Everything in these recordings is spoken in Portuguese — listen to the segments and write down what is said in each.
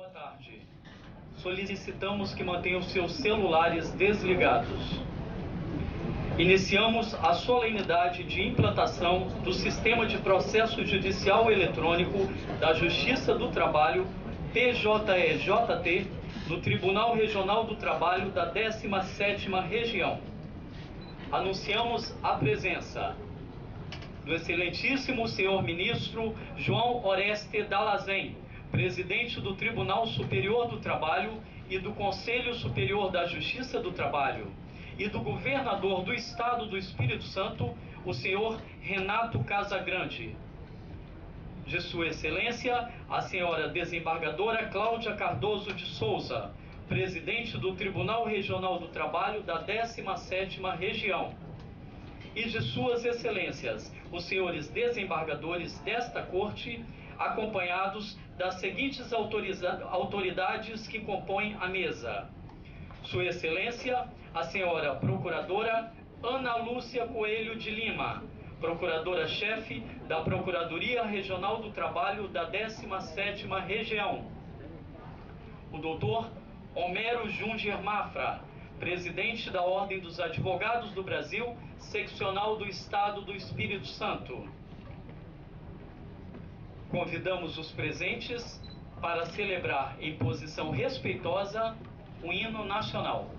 Boa tarde. Solicitamos que mantenham seus celulares desligados. Iniciamos a solenidade de implantação do Sistema de Processo Judicial Eletrônico da Justiça do Trabalho, TJEJT, no Tribunal Regional do Trabalho da 17ª Região. Anunciamos a presença do excelentíssimo senhor ministro João Oreste Dallazen, presidente do Tribunal Superior do Trabalho e do Conselho Superior da Justiça do Trabalho, e do governador do Estado do Espírito Santo, o senhor Renato Casagrande. De Sua Excelência, a senhora desembargadora Cláudia Cardoso de Souza, presidente do Tribunal Regional do Trabalho da 17ª Região. E de Suas Excelências, os senhores desembargadores desta Corte, acompanhados das seguintes autoridades que compõem a mesa. Sua Excelência, a senhora Procuradora Ana Lúcia Coelho de Lima, Procuradora-chefe da Procuradoria Regional do Trabalho da 17ª Região. O doutor Homero Junger Mafra, presidente da Ordem dos Advogados do Brasil, seccional do Estado do Espírito Santo. Convidamos os presentes para celebrar em posição respeitosa o hino nacional.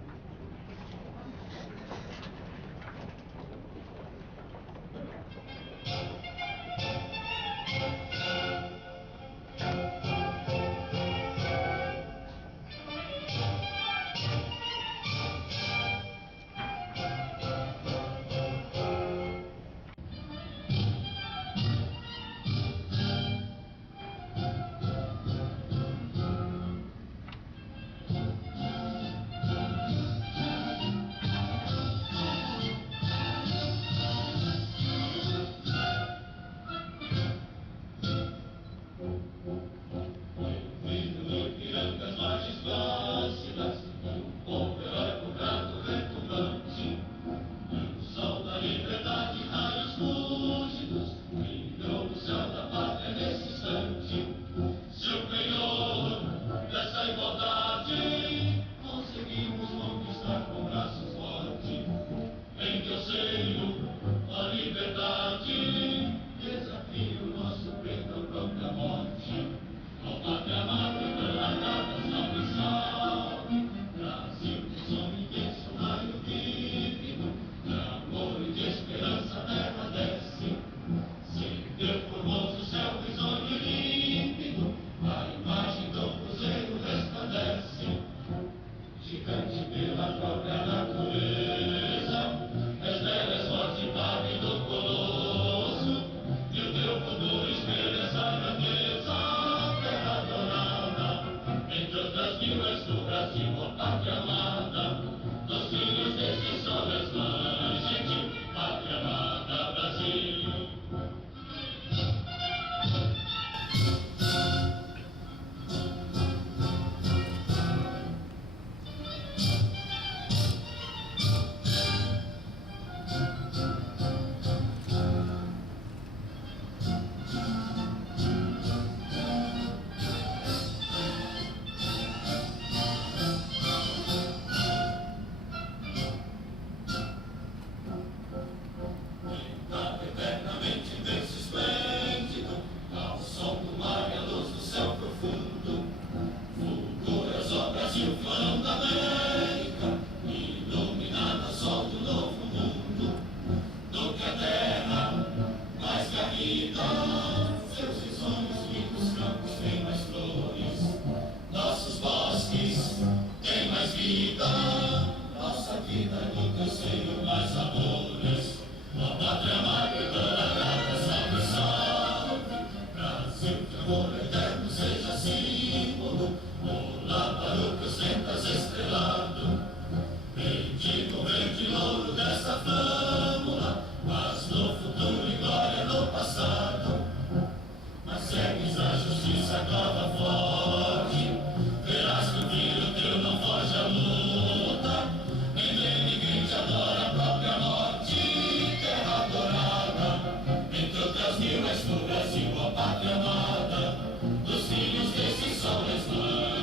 Brasil, ó pátria amada, dos filhos desse sol resplendente.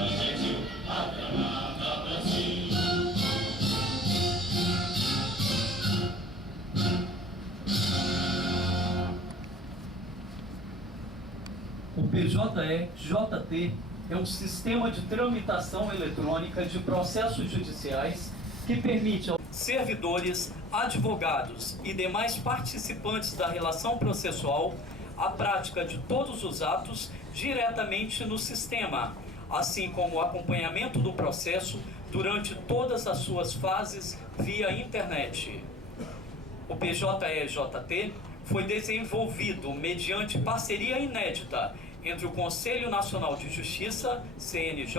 O PJE-JT é um sistema de tramitação eletrônica de processos judiciais que permite aos servidores, advogados e demais participantes da relação processual a prática de todos os atos diretamente no sistema, assim como o acompanhamento do processo durante todas as suas fases via internet. O PJE-JT foi desenvolvido mediante parceria inédita entre o Conselho Nacional de Justiça, CNJ,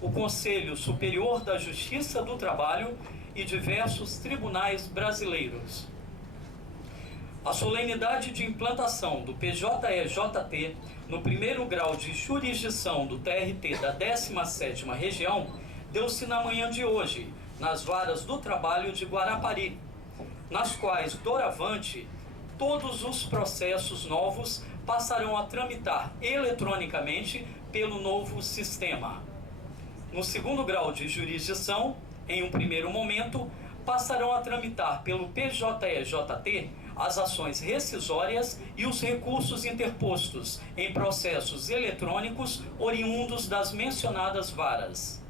o Conselho Superior da Justiça do Trabalho e diversos tribunais brasileiros. A solenidade de implantação do PJE-JT no primeiro grau de jurisdição do TRT da 17ª Região deu-se na manhã de hoje, nas varas do trabalho de Guarapari, nas quais, doravante, todos os processos novos passarão a tramitar eletronicamente pelo novo sistema. No segundo grau de jurisdição, em um primeiro momento, passarão a tramitar pelo PJE-JT as ações rescisórias e os recursos interpostos em processos eletrônicos oriundos das mencionadas varas.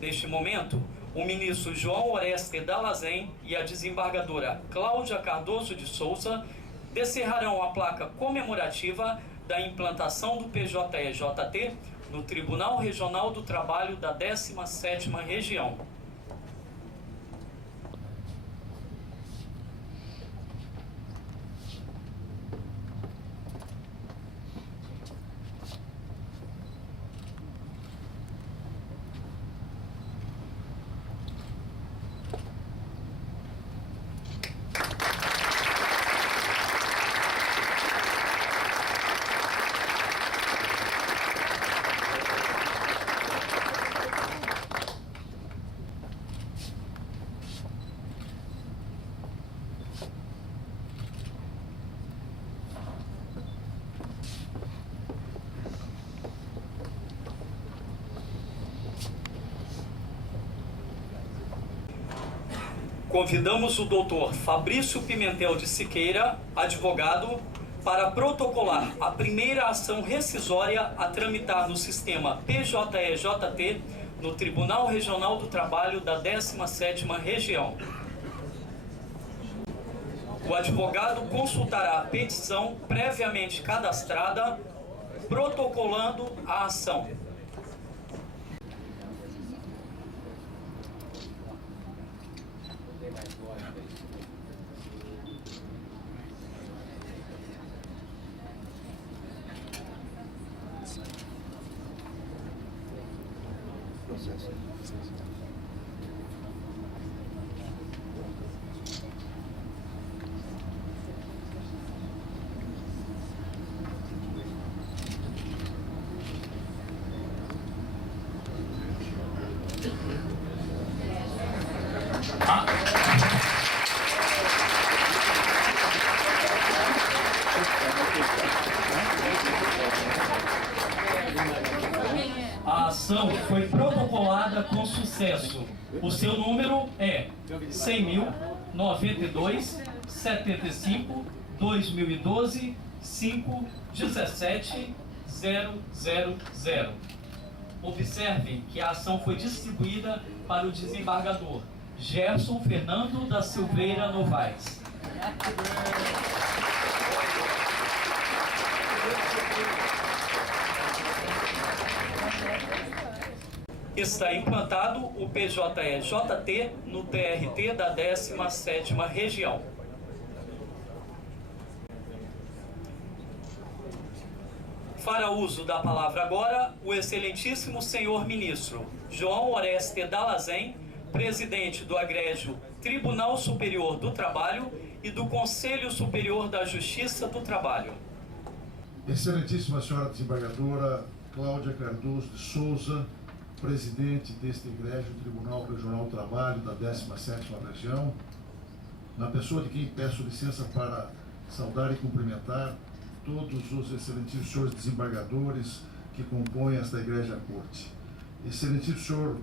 Neste momento, o ministro João Oreste Dallazen e a desembargadora Cláudia Cardoso de Souza descerrarão a placa comemorativa da implantação do PJE-JT no Tribunal Regional do Trabalho da 17ª Região. Convidamos o doutor Fabrício Pimentel de Siqueira, advogado, para protocolar a primeira ação rescisória a tramitar no sistema PJE-JT no Tribunal Regional do Trabalho da 17ª Região. O advogado consultará a petição previamente cadastrada, protocolando a ação. A ação foi protocolada com sucesso. O seu número é 100.902-75-2012-5-17-000. Observem que a ação foi distribuída para o desembargador Gerson Fernando da Silveira Novaes. Está implantado o PJE-JT no TRT da 17ª Região. Fará uso da palavra agora o excelentíssimo senhor ministro João Oreste Dallazen, presidente do egrégio Tribunal Superior do Trabalho e do Conselho Superior da Justiça do Trabalho. Excelentíssima senhora desembargadora Cláudia Cardoso de Souza, presidente deste egrégio Tribunal Regional do Trabalho da 17ª Região, na pessoa de quem peço licença para saudar e cumprimentar todos os excelentíssimos senhores desembargadores que compõem esta Igreja Corte. Excelentíssimo senhor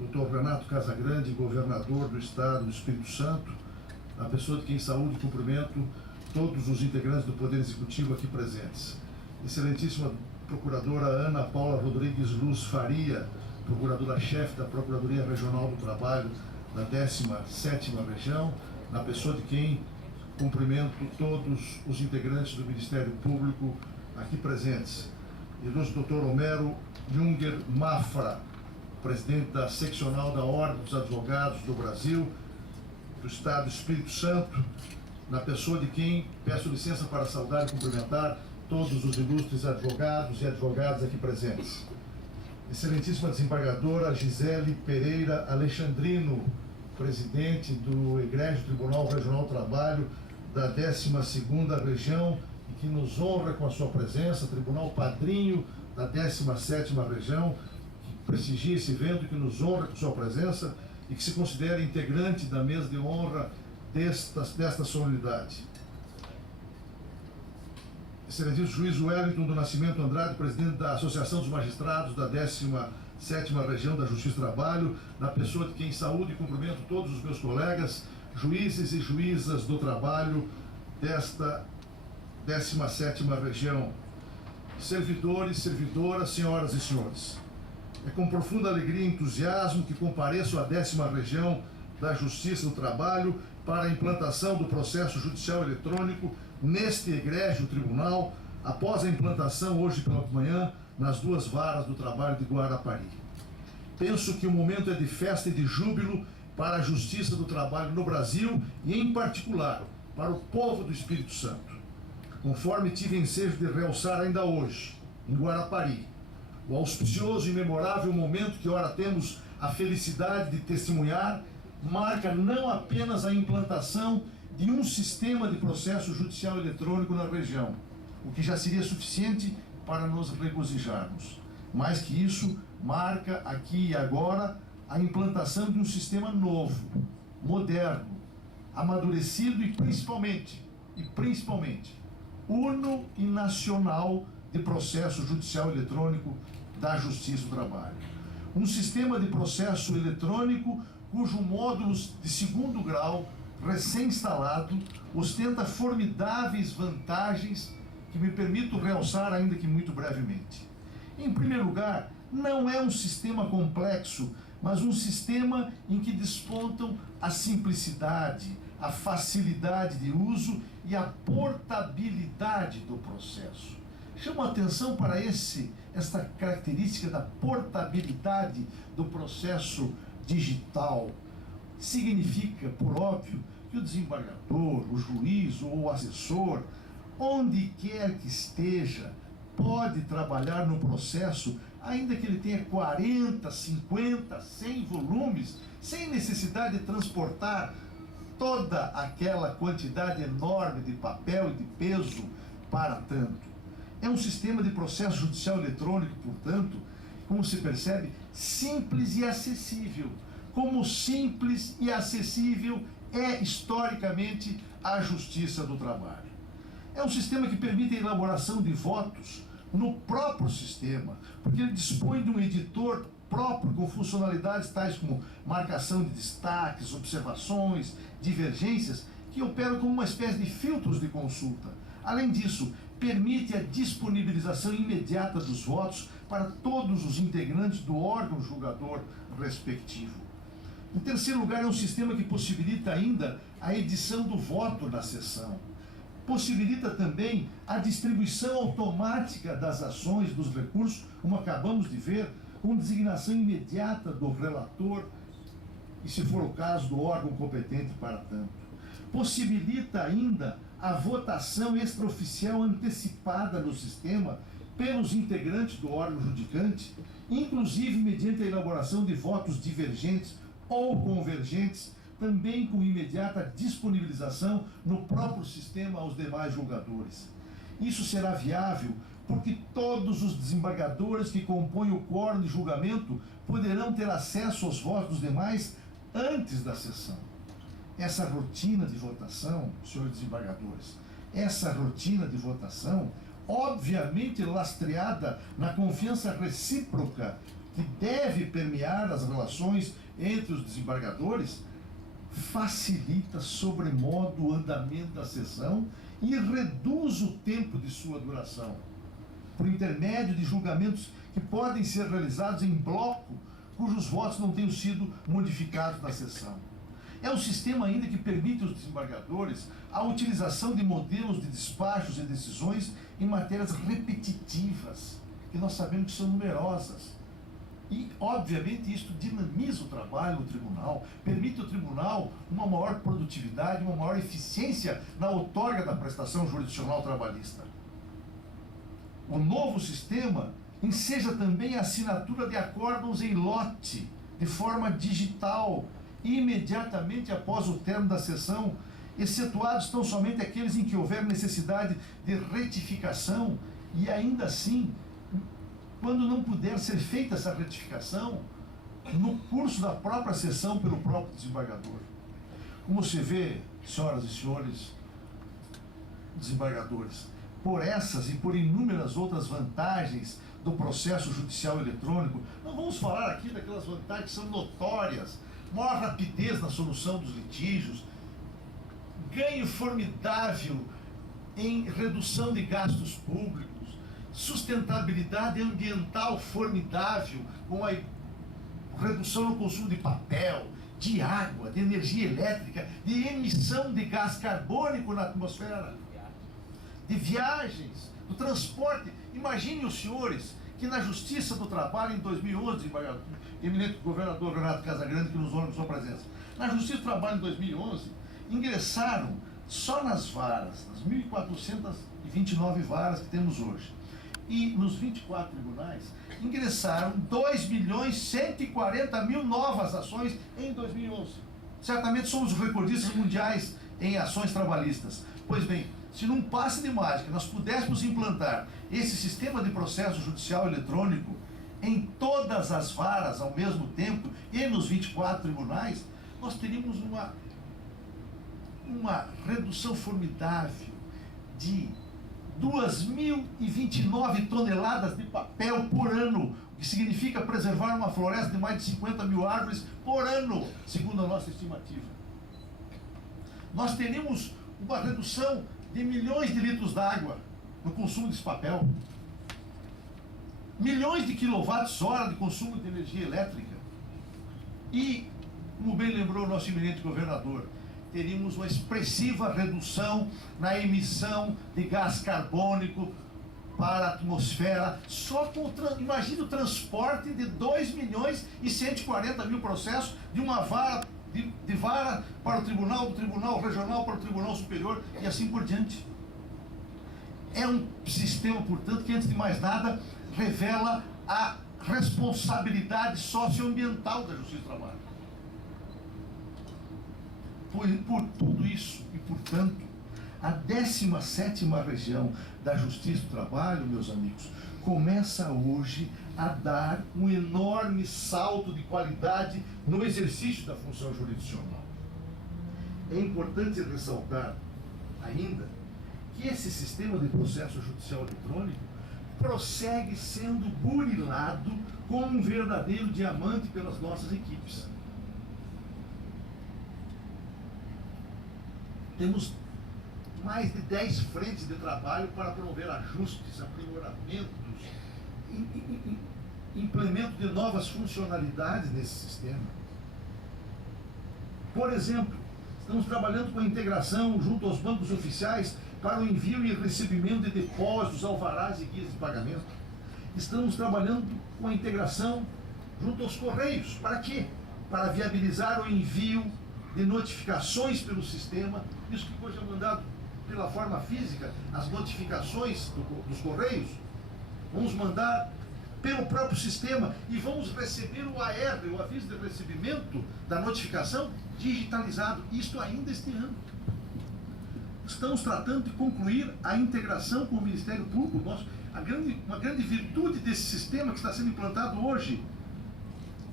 Dr. Renato Casagrande, governador do Estado do Espírito Santo, na pessoa de quem saúdo e cumprimento todos os integrantes do Poder Executivo aqui presentes, excelentíssima Procuradora Ana Paula Rodrigues Luz Faria, Procuradora-Chefe da Procuradoria Regional do Trabalho da 17ª Região, na pessoa de quem cumprimento todos os integrantes do Ministério Público aqui presentes. Ilustre Dr. Homero Junger Mafra, presidente da Seccional da Ordem dos Advogados do Brasil, do Estado do Espírito Santo, na pessoa de quem peço licença para saudar e cumprimentar todos os ilustres advogados e advogadas aqui presentes. Excelentíssima desembargadora Gisele Pereira Alexandrino, presidente do Egrégio Tribunal Regional do Trabalho da 12ª Região, e que nos honra com a sua presença, tribunal padrinho da 17ª Região, que prestigia esse evento, que nos honra com sua presença e que se considera integrante da mesa de honra desta solenidade. Excelentíssimo Juiz Wellington do Nascimento Andrade, presidente da Associação dos Magistrados da 17ª Região da Justiça do Trabalho, na pessoa de quem saúdo e cumprimento todos os meus colegas, juízes e juízas do trabalho desta 17ª Região, servidores, servidoras, senhoras e senhores. É com profunda alegria e entusiasmo que compareço à 10ª Região da Justiça do Trabalho para a implantação do processo judicial eletrônico neste egrégio tribunal, após a implantação hoje pela manhã nas 2 varas do trabalho de Guarapari. Penso que o momento é de festa e de júbilo para a justiça do trabalho no Brasil e, em particular, para o povo do Espírito Santo. Conforme tive ensejo de realçar ainda hoje, em Guarapari, o auspicioso e memorável momento que ora temos a felicidade de testemunhar, marca não apenas a implantação de um sistema de processo judicial eletrônico na região, o que já seria suficiente para nos regozijarmos. Mais que isso, marca aqui e agora a implantação de um sistema novo, moderno, amadurecido e principalmente, uno e nacional de processo judicial eletrônico da Justiça do Trabalho. Um sistema de processo eletrônico cujo módulo de 2º grau, recém-instalado, ostenta formidáveis vantagens que me permito realçar, ainda que muito brevemente. Em primeiro lugar, não é um sistema complexo, mas um sistema em que despontam a simplicidade, a facilidade de uso e a portabilidade do processo. Chamo a atenção para esta característica da portabilidade do processo digital. Significa, por óbvio, que o desembargador, o juiz ou o assessor, onde quer que esteja, pode trabalhar no processo, ainda que ele tenha 40, 50, 100 volumes, sem necessidade de transportar toda aquela quantidade enorme de papel e de peso para tanto. É um sistema de processo judicial eletrônico, portanto, como se percebe, simples e acessível. Como simples e acessível é historicamente a Justiça do Trabalho. É um sistema que permite a elaboração de votos no próprio sistema, porque ele dispõe de um editor próprio com funcionalidades tais como marcação de destaques, observações, divergências, que operam como uma espécie de filtros de consulta. Além disso, permite a disponibilização imediata dos votos para todos os integrantes do órgão julgador respectivo. Em terceiro lugar, é um sistema que possibilita ainda a edição do voto na sessão. Possibilita também a distribuição automática das ações, dos recursos, como acabamos de ver, com designação imediata do relator e, se for o caso, do órgão competente para tanto. Possibilita ainda a votação extraoficial antecipada no sistema pelos integrantes do órgão judicante, inclusive mediante a elaboração de votos divergentes ou convergentes, também com imediata disponibilização no próprio sistema aos demais julgadores. Isso será viável porque todos os desembargadores que compõem o quórum de julgamento poderão ter acesso aos votos dos demais antes da sessão. Essa rotina de votação, senhores desembargadores, essa rotina de votação, obviamente lastreada na confiança recíproca que deve permear as relações entre os desembargadores, facilita sobremodo o andamento da sessão e reduz o tempo de sua duração, por intermédio de julgamentos que podem ser realizados em bloco, cujos votos não tenham sido modificados na sessão. É um sistema ainda que permite aos desembargadores a utilização de modelos de despachos e decisões em matérias repetitivas, que nós sabemos que são numerosas. E, obviamente, isso dinamiza o trabalho no tribunal, permite ao tribunal uma maior produtividade, uma maior eficiência na outorga da prestação jurisdicional trabalhista. O novo sistema enseja também a assinatura de acordos em lote, de forma digital, imediatamente após o término da sessão, excetuados tão somente aqueles em que houver necessidade de retificação, e ainda assim, quando não puder ser feita essa retificação, no curso da própria sessão pelo próprio desembargador. Como se vê, senhoras e senhores desembargadores, por essas e por inúmeras outras vantagens do processo judicial eletrônico, não vamos falar aqui daquelas vantagens que são notórias, maior rapidez na solução dos litígios, ganho formidável em redução de gastos públicos, sustentabilidade ambiental formidável, com a redução no consumo de papel, de água, de energia elétrica, de emissão de gás carbônico na atmosfera, de viagens, do transporte. Imaginem os senhores que na Justiça do Trabalho em 2011, eminente governador Renato Casagrande, que nos honra com sua presença, na Justiça do Trabalho em 2011, ingressaram só nas varas, nas 1.429 varas que temos hoje, e nos 24 tribunais, ingressaram 2.140.000 novas ações em 2011. Certamente somos os recordistas mundiais em ações trabalhistas. Pois bem, se num passe de mágica nós pudéssemos implantar esse sistema de processo judicial eletrônico em todas as varas ao mesmo tempo e nos 24 tribunais, nós teríamos uma redução formidável de 2.029 toneladas de papel por ano, o que significa preservar uma floresta de mais de 50.000 árvores por ano, segundo a nossa estimativa. Nós teríamos uma redução de milhões de litros d'água no consumo desse papel, milhões de quilowatts-hora de consumo de energia elétrica e, como bem lembrou o nosso eminente governador, teríamos uma expressiva redução na emissão de gás carbônico para a atmosfera, só com imagine o transporte de 2.140.000 processos de uma vara, de vara para o tribunal, do tribunal regional para o tribunal superior e assim por diante. É um sistema, portanto, que antes de mais nada revela a responsabilidade socioambiental da Justiça do Trabalho. Por tudo isso e, portanto, a 17ª região da Justiça do Trabalho, meus amigos, começa hoje a dar um enorme salto de qualidade no exercício da função jurisdicional. É importante ressaltar ainda que esse sistema de processo judicial eletrônico prossegue sendo burilado como um verdadeiro diamante pelas nossas equipes. Temos mais de 10 frentes de trabalho para promover ajustes, aprimoramentos, implemento de novas funcionalidades nesse sistema. Por exemplo, estamos trabalhando com a integração junto aos bancos oficiais para o envio e recebimento de depósitos, alvarás e guias de pagamento. Estamos trabalhando com a integração junto aos Correios. Para quê? Para viabilizar o envio de notificações pelo sistema, isso que hoje é mandado pela forma física, as notificações dos Correios, vamos mandar pelo próprio sistema e vamos receber o AR, o aviso de recebimento da notificação, digitalizado, isto ainda este ano. Estamos tratando de concluir a integração com o Ministério Público. Uma grande virtude desse sistema que está sendo implantado hoje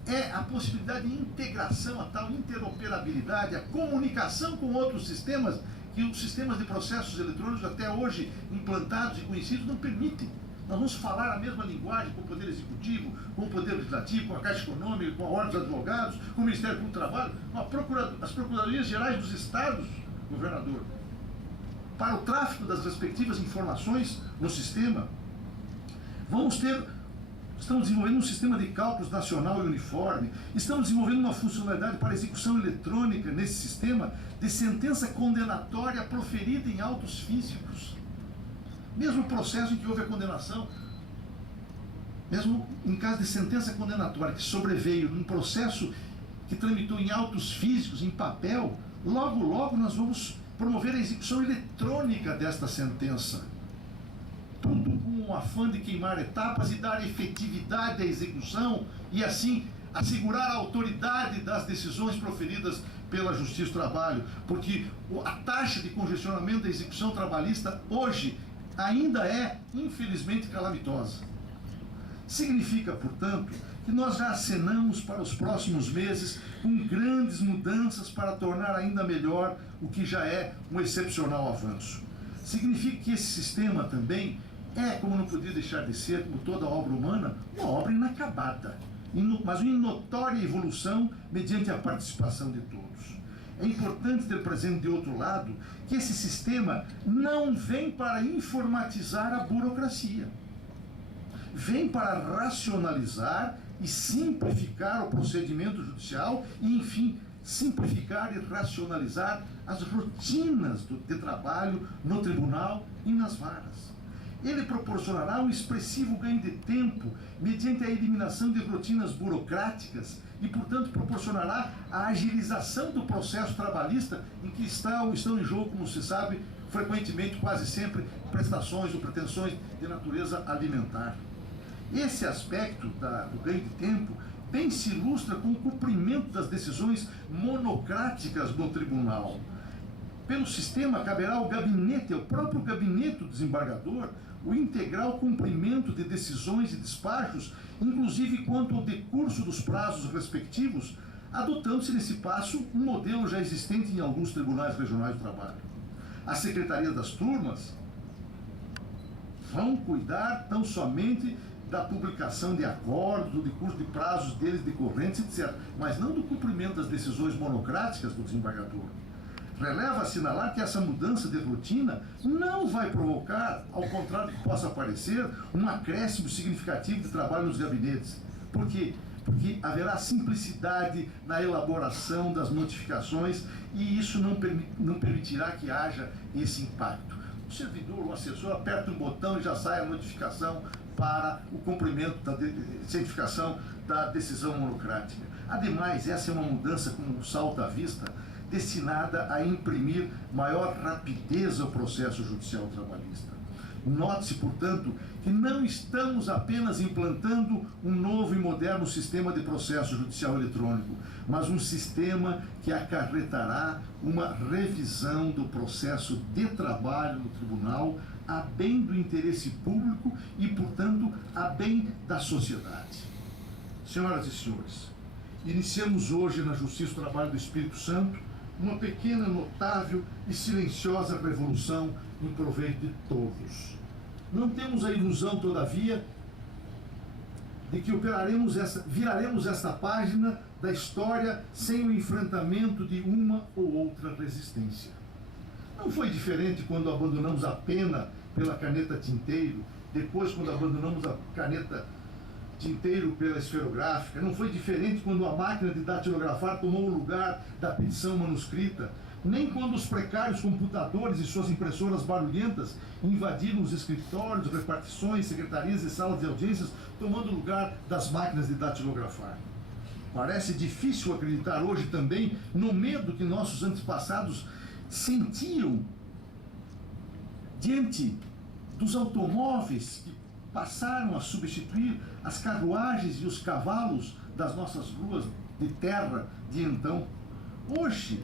é a possibilidade de integração, a tal interoperabilidade, a comunicação com outros sistemas que os sistemas de processos eletrônicos até hoje implantados e conhecidos não permitem. Nós vamos falar a mesma linguagem com o Poder Executivo, com o Poder Legislativo, com a Caixa Econômica, com a Ordem dos Advogados, com o Ministério Público do Trabalho, com as Procuradorias Gerais dos Estados, governador, para o tráfego das respectivas informações no sistema. Estamos desenvolvendo um sistema de cálculos nacional e uniforme, estamos desenvolvendo uma funcionalidade para execução eletrônica nesse sistema de sentença condenatória proferida em autos físicos. Mesmo o processo em que houve a condenação, mesmo em caso de sentença condenatória que sobreveio num processo que tramitou em autos físicos, em papel, logo nós vamos promover a execução eletrônica desta sentença. Tudo com o afã de queimar etapas e dar efetividade à execução e, assim, assegurar a autoridade das decisões proferidas pela Justiça do Trabalho, porque a taxa de congestionamento da execução trabalhista hoje ainda é, infelizmente, calamitosa. Significa, portanto, que nós já acenamos para os próximos meses com grandes mudanças para tornar ainda melhor o que já é um excepcional avanço. Significa que esse sistema também é, como não podia deixar de ser, como toda obra humana, uma obra inacabada, mas uma notória evolução mediante a participação de todos. É importante ter presente, de outro lado, que esse sistema não vem para informatizar a burocracia. Vem para racionalizar e simplificar o procedimento judicial e, enfim, simplificar e racionalizar as rotinas de trabalho no tribunal e nas varas. Ele proporcionará um expressivo ganho de tempo mediante a eliminação de rotinas burocráticas e, portanto, proporcionará a agilização do processo trabalhista em que estão em jogo, como se sabe, frequentemente, quase sempre, prestações ou pretensões de natureza alimentar. Esse aspecto do ganho de tempo bem se ilustra com o cumprimento das decisões monocráticas do tribunal. Pelo sistema, caberá ao próprio gabinete do desembargador, o integral cumprimento de decisões e despachos, inclusive quanto ao decurso dos prazos respectivos, adotando-se nesse passo um modelo já existente em alguns tribunais regionais do trabalho. As secretarias das turmas vão cuidar tão somente da publicação de acordos, do decurso de prazos deles decorrentes, etc., mas não do cumprimento das decisões monocráticas do desembargador. Releva assinalar que essa mudança de rotina não vai provocar, ao contrário do que possa parecer, um acréscimo significativo de trabalho nos gabinetes. Por quê? Porque haverá simplicidade na elaboração das notificações e isso não permitirá que haja esse impacto. O servidor, o assessor, aperta um botão e já sai a notificação para o cumprimento da certificação da decisão monocrática. Ademais, essa é uma mudança com um salto à vista, destinada a imprimir maior rapidez ao processo judicial trabalhista. Note-se, portanto, que não estamos apenas implantando um novo e moderno sistema de processo judicial eletrônico, mas um sistema que acarretará uma revisão do processo de trabalho no tribunal a bem do interesse público e, portanto, a bem da sociedade. Senhoras e senhores, iniciamos hoje na Justiça do Trabalho do Espírito Santo uma pequena, notável e silenciosa revolução em proveito de todos. Não temos a ilusão, todavia, de que viraremos esta página da história sem o enfrentamento de uma ou outra resistência. Não foi diferente quando abandonamos a pena pela caneta tinteiro, depois quando abandonamos a caneta tinteiro pela esferográfica, não foi diferente quando a máquina de datilografar tomou o lugar da petição manuscrita, nem quando os precários computadores e suas impressoras barulhentas invadiram os escritórios, repartições, secretarias e salas de audiências, tomando o lugar das máquinas de datilografar. Parece difícil acreditar hoje também no medo que nossos antepassados sentiam diante dos automóveis que passaram a substituir as carruagens e os cavalos das nossas ruas de terra de então. Hoje,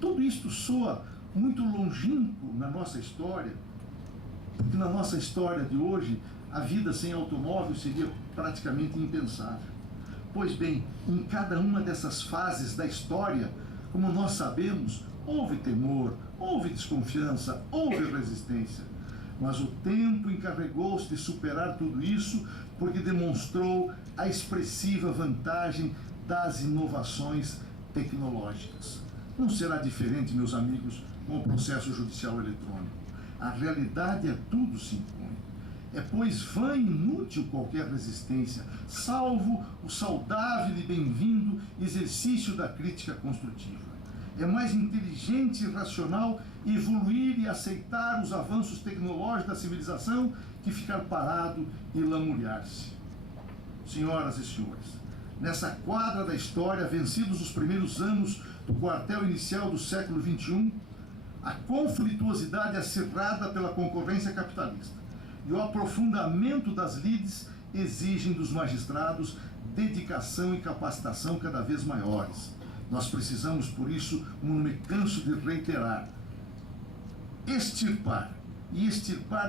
tudo isto soa muito longínquo na nossa história, porque na nossa história de hoje, a vida sem automóvel seria praticamente impensável. Pois bem, em cada uma dessas fases da história, como nós sabemos, houve temor, houve desconfiança, houve resistência. Mas o tempo encarregou-se de superar tudo isso porque demonstrou a expressiva vantagem das inovações tecnológicas. Não será diferente, meus amigos, com o processo judicial eletrônico. A realidade é tudo se impõe. É, pois, vã e inútil qualquer resistência, salvo o saudável e bem-vindo exercício da crítica construtiva. É mais inteligente e racional evoluir e aceitar os avanços tecnológicos da civilização que ficar parado e lamuriar-se. Senhoras e senhores, nessa quadra da história, vencidos os primeiros anos do quartel inicial do século XXI, a conflituosidade acirrada pela concorrência capitalista e o aprofundamento das lides exigem dos magistrados dedicação e capacitação cada vez maiores. Nós precisamos, por isso, como não me canso de reiterar, extirpar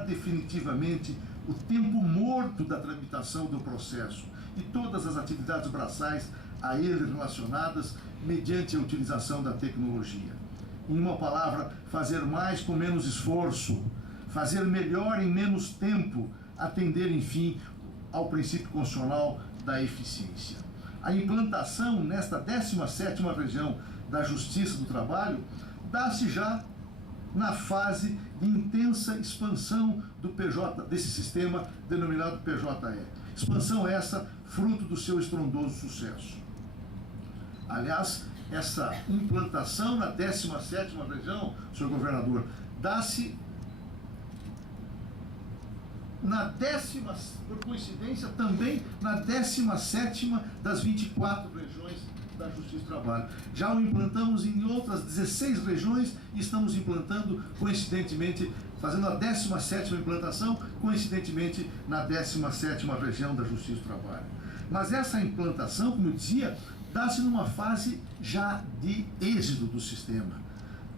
definitivamente o tempo morto da tramitação do processo e todas as atividades braçais a ele relacionadas mediante a utilização da tecnologia. Em uma palavra, fazer mais com menos esforço, fazer melhor em menos tempo, atender, enfim, ao princípio constitucional da eficiência. A implantação nesta 17ª região da Justiça do Trabalho dá-se já na fase de intensa expansão do PJ, desse sistema denominado PJE. Expansão essa fruto do seu estrondoso sucesso. Aliás, essa implantação na 17ª região, senhor governador, dá-se por coincidência, também na 17ª das 24 regiões da Justiça do Trabalho. Já o implantamos em outras 16 regiões e estamos implantando, coincidentemente, fazendo a 17ª implantação, coincidentemente, na 17ª região da Justiça do Trabalho. Mas essa implantação, como eu dizia, dá-se numa fase já de êxito do sistema.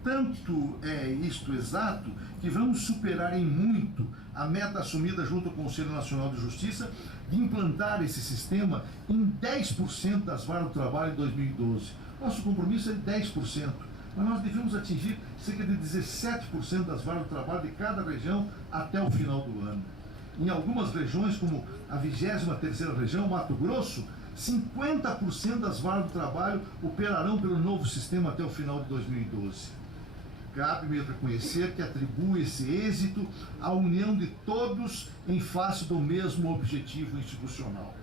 Tanto é isto exato que vamos superar em muito a meta assumida junto ao Conselho Nacional de Justiça de implantar esse sistema em 10% das varas do trabalho em 2012. Nosso compromisso é de 10%, mas nós devemos atingir cerca de 17% das varas do trabalho de cada região até o final do ano. Em algumas regiões, como a 23ª região, Mato Grosso, 50% das varas do trabalho operarão pelo novo sistema até o final de 2012. Cabe-me reconhecer que atribuo esse êxito à união de todos em face do mesmo objetivo institucional.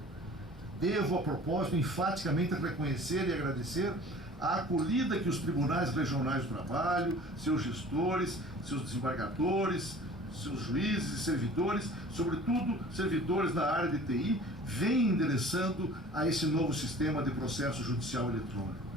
Devo, a propósito, enfaticamente reconhecer e agradecer a acolhida que os tribunais regionais do trabalho, seus gestores, seus desembargadores, seus juízes e servidores, sobretudo servidores da área de TI, vêm endereçando a esse novo sistema de processo judicial eletrônico.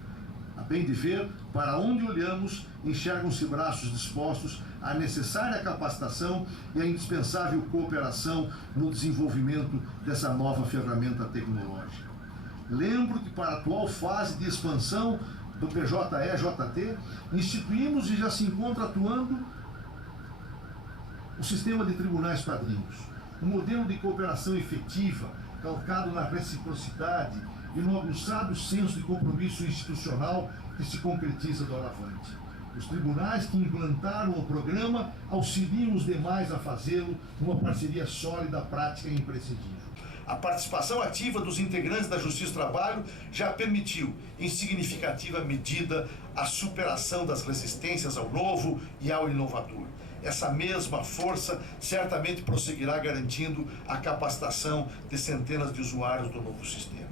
A bem de ver, para onde olhamos, enxergam-se braços dispostos à necessária capacitação e à indispensável cooperação no desenvolvimento dessa nova ferramenta tecnológica. Lembro que para a atual fase de expansão do PJE-JT, instituímos e já se encontra atuando o sistema de tribunais padrinhos, um modelo de cooperação efetiva, calcado na reciprocidade e no aguçado senso de compromisso institucional que se concretiza doravante. Os tribunais que implantaram o programa auxiliam os demais a fazê-lo numa parceria sólida, prática e imprescindível. A participação ativa dos integrantes da Justiça do Trabalho já permitiu, em significativa medida, a superação das resistências ao novo e ao inovador. Essa mesma força certamente prosseguirá garantindo a capacitação de centenas de usuários do novo sistema.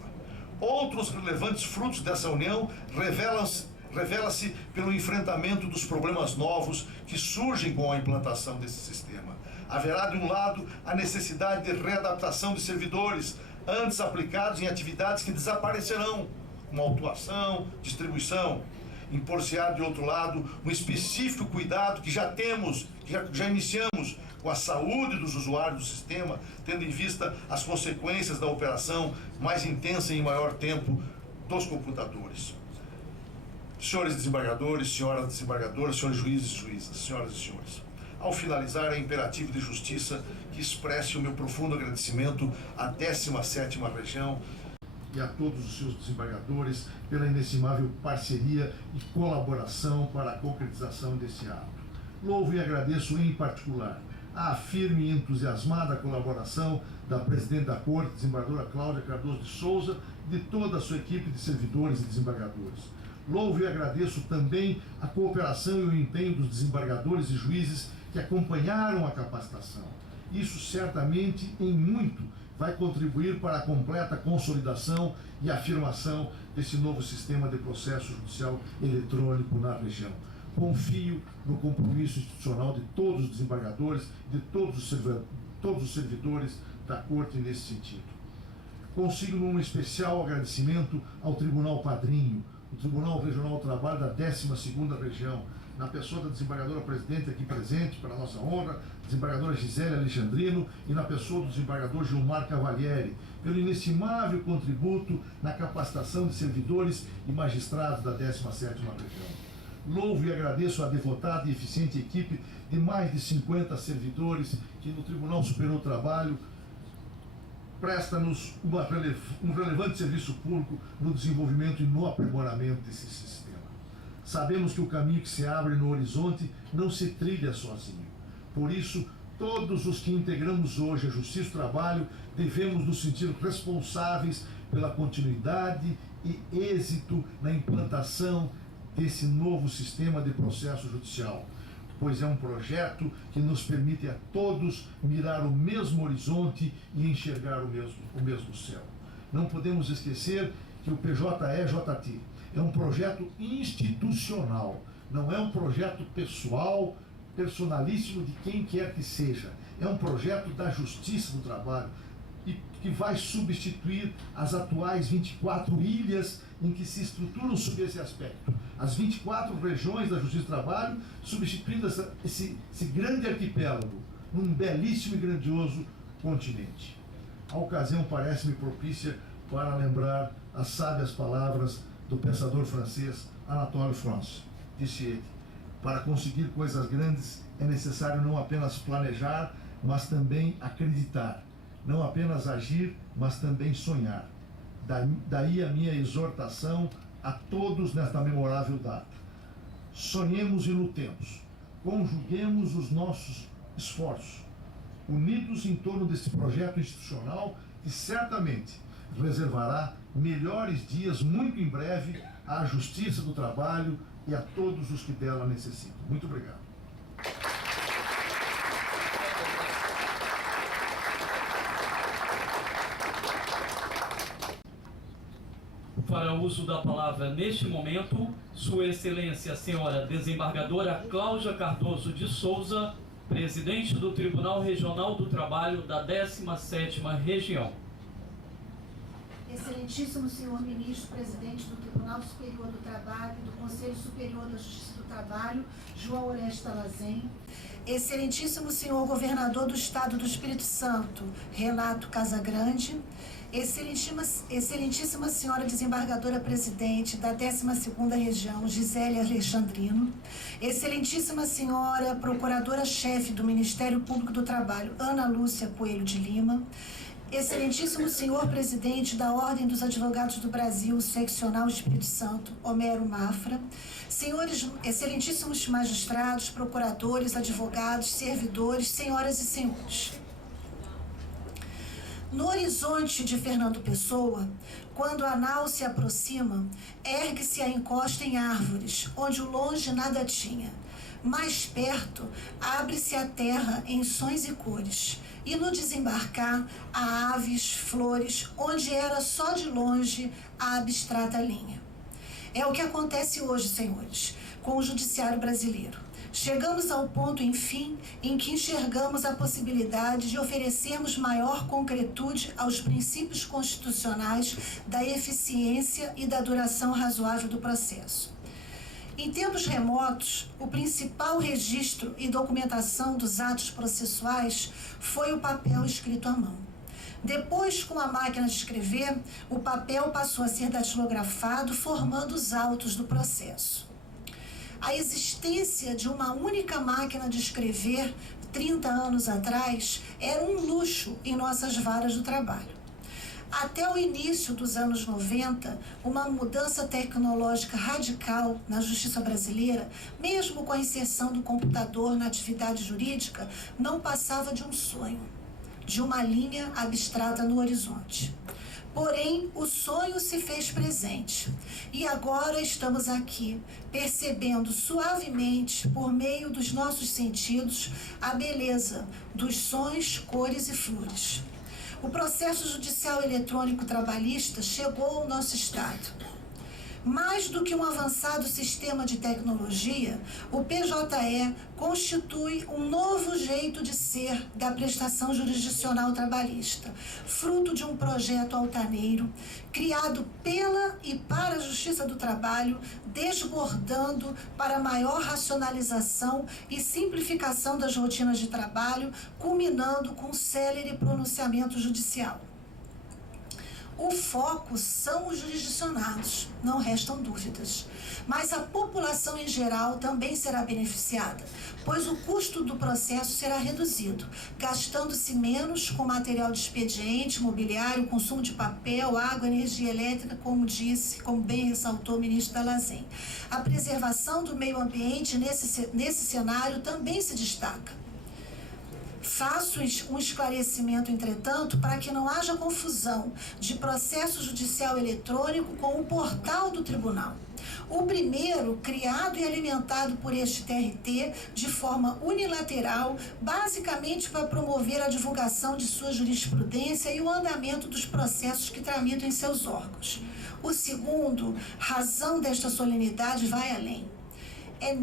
Outros relevantes frutos dessa união revela-se pelo enfrentamento dos problemas novos que surgem com a implantação desse sistema. Haverá, de um lado, a necessidade de readaptação de servidores, antes aplicados em atividades que desaparecerão, como autuação, distribuição. Impor-se-á, de outro lado, um específico cuidado que já temos, que já iniciamos com a saúde dos usuários do sistema, tendo em vista as consequências da operação mais intensa e em maior tempo dos computadores. Senhores desembargadores, senhoras desembargadoras, senhores juízes e juízas, senhoras e senhores, ao finalizar, é imperativo de justiça que expresse o meu profundo agradecimento à 17ª região e a todos os seus desembargadores pela inestimável parceria e colaboração para a concretização desse ato. Louvo e agradeço em particular a firme e entusiasmada colaboração da presidente da Corte, desembargadora Cláudia Cardoso de Souza, e de toda a sua equipe de servidores e desembargadores. Louvo e agradeço também a cooperação e o empenho dos desembargadores e juízes que acompanharam a capacitação. Isso certamente, em muito, vai contribuir para a completa consolidação e afirmação desse novo sistema de processo judicial eletrônico na região. Confio no compromisso institucional de todos os desembargadores, de todos os servidores da Corte nesse sentido. Consigo um especial agradecimento ao Tribunal Padrinho, o Tribunal Regional do Trabalho da 12ª Região, na pessoa da desembargadora presidente aqui presente, para a nossa honra, desembargadora Gisele Alexandrino, e na pessoa do desembargador Gilmar Cavalieri, pelo inestimável contributo na capacitação de servidores e magistrados da 17ª Região. Louvo e agradeço a devotada e eficiente equipe de mais de 50 servidores que no Tribunal Superior do Trabalho presta-nos um relevante serviço público no desenvolvimento e no aprimoramento desse sistema. Sabemos que o caminho que se abre no horizonte não se trilha sozinho. Por isso, todos os que integramos hoje a Justiça do Trabalho devemos nos sentir responsáveis pela continuidade e êxito na implantação desse novo sistema de processo judicial, pois é um projeto que nos permite a todos mirar o mesmo horizonte e enxergar o mesmo céu. Não podemos esquecer que o PJE-JT é um projeto institucional, não é um projeto pessoal, personalíssimo de quem quer que seja. É um projeto da Justiça do Trabalho e que vai substituir as atuais 24 ilhas em que se estruturam sob esse aspecto. As 24 regiões da Justiça do Trabalho, substituindo esse grande arquipélago num belíssimo e grandioso continente. A ocasião parece-me propícia para lembrar as sábias palavras do pensador francês Anatole France. Disse ele: para conseguir coisas grandes é necessário não apenas planejar, mas também acreditar. Não apenas agir, mas também sonhar. Daí a minha exortação a todos nesta memorável data. Sonhemos e lutemos. Conjuguemos os nossos esforços, unidos em torno desse projeto institucional que certamente reservará melhores dias muito em breve à Justiça do Trabalho e a todos os que dela necessitam. Muito obrigado. Para uso da palavra neste momento, Sua Excelência a Senhora Desembargadora Cláudia Cardoso de Souza, Presidente do Tribunal Regional do Trabalho da 17ª Região. Excelentíssimo Senhor Ministro, Presidente do Tribunal Superior do Trabalho e do Conselho Superior da Justiça do Trabalho, João Oreste Talazem. Excelentíssimo Senhor Governador do Estado do Espírito Santo, Renato Casagrande. Excelentíssima Senhora Desembargadora Presidente da 12ª Região, Gisele Alexandrino. Excelentíssima Senhora Procuradora-Chefe do Ministério Público do Trabalho, Ana Lúcia Coelho de Lima. Excelentíssimo Senhor Presidente da Ordem dos Advogados do Brasil, Seccional Espírito Santo, Homero Mafra. Senhores, excelentíssimos magistrados, procuradores, advogados, servidores, senhoras e senhores. No horizonte de Fernando Pessoa, quando a nau se aproxima, ergue-se a encosta em árvores, onde o longe nada tinha. Mais perto, abre-se a terra em sons e cores, e no desembarcar, há aves, flores, onde era só de longe a abstrata linha. É o que acontece hoje, senhores, com o judiciário brasileiro. Chegamos ao ponto, enfim, em que enxergamos a possibilidade de oferecermos maior concretude aos princípios constitucionais da eficiência e da duração razoável do processo. Em tempos remotos, o principal registro e documentação dos atos processuais foi o papel escrito à mão. Depois, com a máquina de escrever, o papel passou a ser datilografado, formando os autos do processo. A existência de uma única máquina de escrever, 30 anos atrás, era um luxo em nossas varas do trabalho. Até o início dos anos 90, uma mudança tecnológica radical na justiça brasileira, mesmo com a inserção do computador na atividade jurídica, não passava de um sonho, de uma linha abstrata no horizonte. Porém, o sonho se fez presente. E agora estamos aqui, percebendo suavemente, por meio dos nossos sentidos, a beleza dos sons, cores e flores. O processo judicial eletrônico trabalhista chegou ao nosso estado. Mais do que um avançado sistema de tecnologia, o PJE constitui um novo jeito de ser da prestação jurisdicional trabalhista, fruto de um projeto altaneiro, criado pela e para a Justiça do Trabalho, desbordando para maior racionalização e simplificação das rotinas de trabalho, culminando com um célere pronunciamento judicial. O foco são os jurisdicionados, não restam dúvidas. Mas a população em geral também será beneficiada, pois o custo do processo será reduzido, gastando-se menos com material de expediente, mobiliário, consumo de papel, água, energia elétrica, como bem ressaltou o ministro Dall'Azen. A preservação do meio ambiente nesse cenário também se destaca. Faço um esclarecimento, entretanto, para que não haja confusão de processo judicial eletrônico com o portal do tribunal. O primeiro, criado e alimentado por este TRT de forma unilateral, basicamente para promover a divulgação de sua jurisprudência e o andamento dos processos que tramitam em seus órgãos. O segundo, razão desta solenidade, vai além. É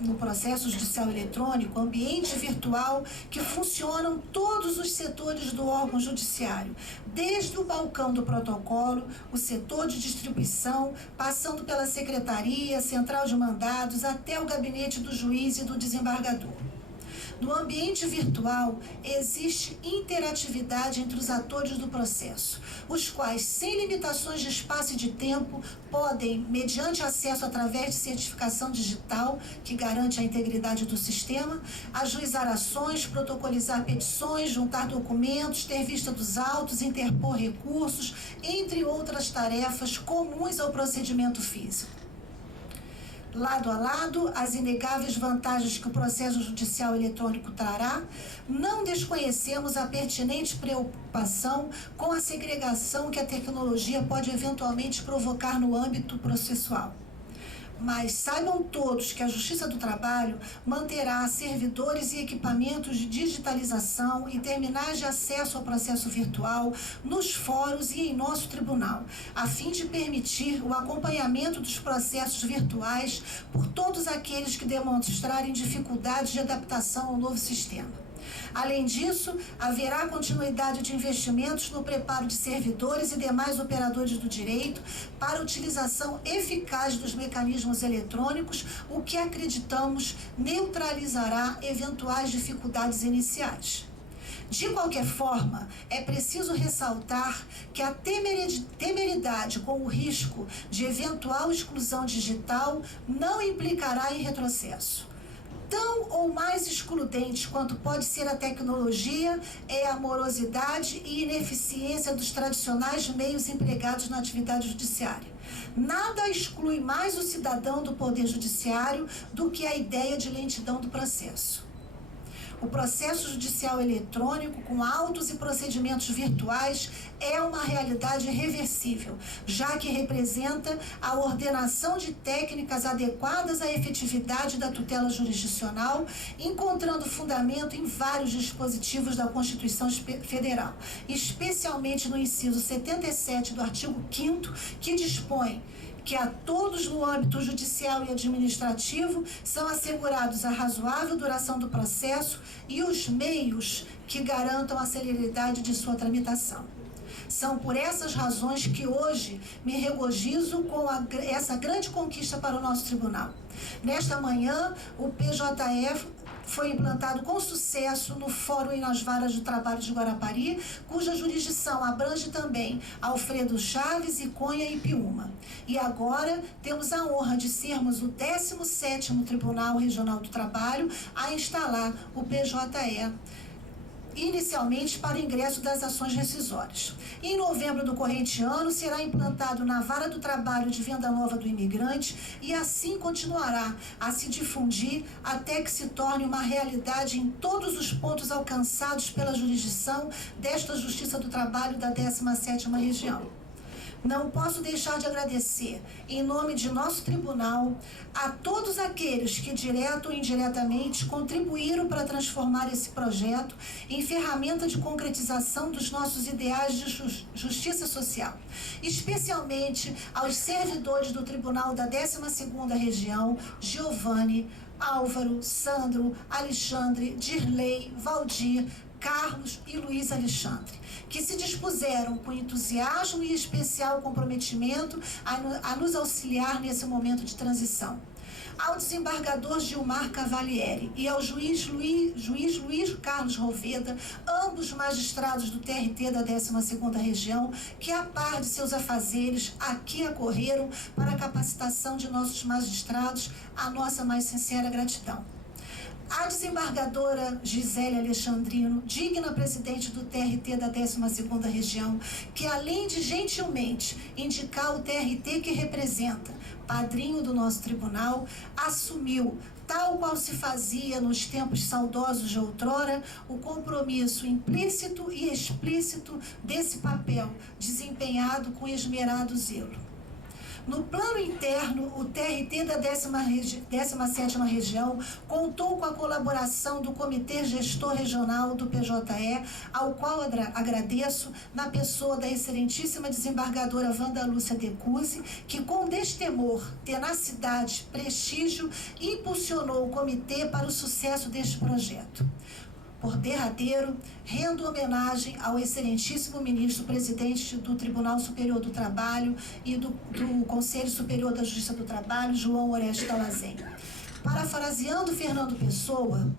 no processo judicial eletrônico, ambiente virtual, que funcionam todos os setores do órgão judiciário, desde o balcão do protocolo, o setor de distribuição, passando pela secretaria, central de mandados, até o gabinete do juiz e do desembargador. No ambiente virtual, existe interatividade entre os atores do processo, os quais, sem limitações de espaço e de tempo, podem, mediante acesso através de certificação digital, que garante a integridade do sistema, ajuizar ações, protocolizar petições, juntar documentos, ter vista dos autos, interpor recursos, entre outras tarefas comuns ao procedimento físico. Lado a lado, as inegáveis vantagens que o processo judicial eletrônico trará, não desconhecemos a pertinente preocupação com a segregação que a tecnologia pode eventualmente provocar no âmbito processual. Mas saibam todos que a Justiça do Trabalho manterá servidores e equipamentos de digitalização e terminais de acesso ao processo virtual nos fóruns e em nosso tribunal, a fim de permitir o acompanhamento dos processos virtuais por todos aqueles que demonstrarem dificuldades de adaptação ao novo sistema. Além disso, haverá continuidade de investimentos no preparo de servidores e demais operadores do direito para a utilização eficaz dos mecanismos eletrônicos, o que acreditamos neutralizará eventuais dificuldades iniciais. De qualquer forma, é preciso ressaltar que a temeridade com o risco de eventual exclusão digital não implicará em retrocesso. Tão ou mais excludente quanto pode ser a tecnologia é a morosidade e ineficiência dos tradicionais meios empregados na atividade judiciária. Nada exclui mais o cidadão do poder judiciário do que a ideia de lentidão do processo. O processo judicial eletrônico, com autos e procedimentos virtuais, é uma realidade irreversível, já que representa a ordenação de técnicas adequadas à efetividade da tutela jurisdicional, encontrando fundamento em vários dispositivos da Constituição Federal, especialmente no inciso 77 do artigo 5º, que dispõe que a todos no âmbito judicial e administrativo são assegurados a razoável duração do processo e os meios que garantam a celeridade de sua tramitação. São por essas razões que hoje me regozijo com essa grande conquista para o nosso tribunal. Nesta manhã, o PJE foi implantado com sucesso no Fórum e nas Varas do Trabalho de Guarapari, cuja jurisdição abrange também Alfredo Chaves, Iconha e Piúma. E agora temos a honra de sermos o 17º Tribunal Regional do Trabalho a instalar o PJE inicialmente para ingresso das ações rescisórias. Em novembro do corrente ano, será implantado na Vara do Trabalho de Venda Nova do Imigrante e assim continuará a se difundir até que se torne uma realidade em todos os pontos alcançados pela jurisdição desta Justiça do Trabalho da 17ª Região. Não posso deixar de agradecer, em nome de nosso tribunal, a todos aqueles que, direto ou indiretamente, contribuíram para transformar esse projeto em ferramenta de concretização dos nossos ideais de justiça social, especialmente aos servidores do Tribunal da 12ª Região, Giovanni, Álvaro, Sandro, Alexandre, Dirley, Valdir, Carlos e Luiz Alexandre, que se dispuseram com entusiasmo e especial comprometimento a nos auxiliar nesse momento de transição. Ao desembargador Gilmar Cavalieri e ao juiz Luiz Carlos Roveda, ambos magistrados do TRT da 12ª Região, que a par de seus afazeres aqui acorreram para a capacitação de nossos magistrados, a nossa mais sincera gratidão. A desembargadora Gisele Alexandrino, digna presidente do TRT da 12ª Região, que além de gentilmente indicar o TRT que representa, padrinho do nosso tribunal, assumiu, tal qual se fazia nos tempos saudosos de outrora, o compromisso implícito e explícito desse papel, desempenhado com esmerado zelo. No plano interno, o TRT da 17ª Região contou com a colaboração do Comitê Gestor Regional do PJE, ao qual agradeço, na pessoa da excelentíssima desembargadora Wanda Lúcia Decuzzi, que com destemor, tenacidade, prestígio, impulsionou o comitê para o sucesso deste projeto. Por derradeiro, rendo homenagem ao excelentíssimo ministro presidente do Tribunal Superior do Trabalho e do Conselho Superior da Justiça do Trabalho, João Oreste Talazen. Parafraseando Fernando Pessoa,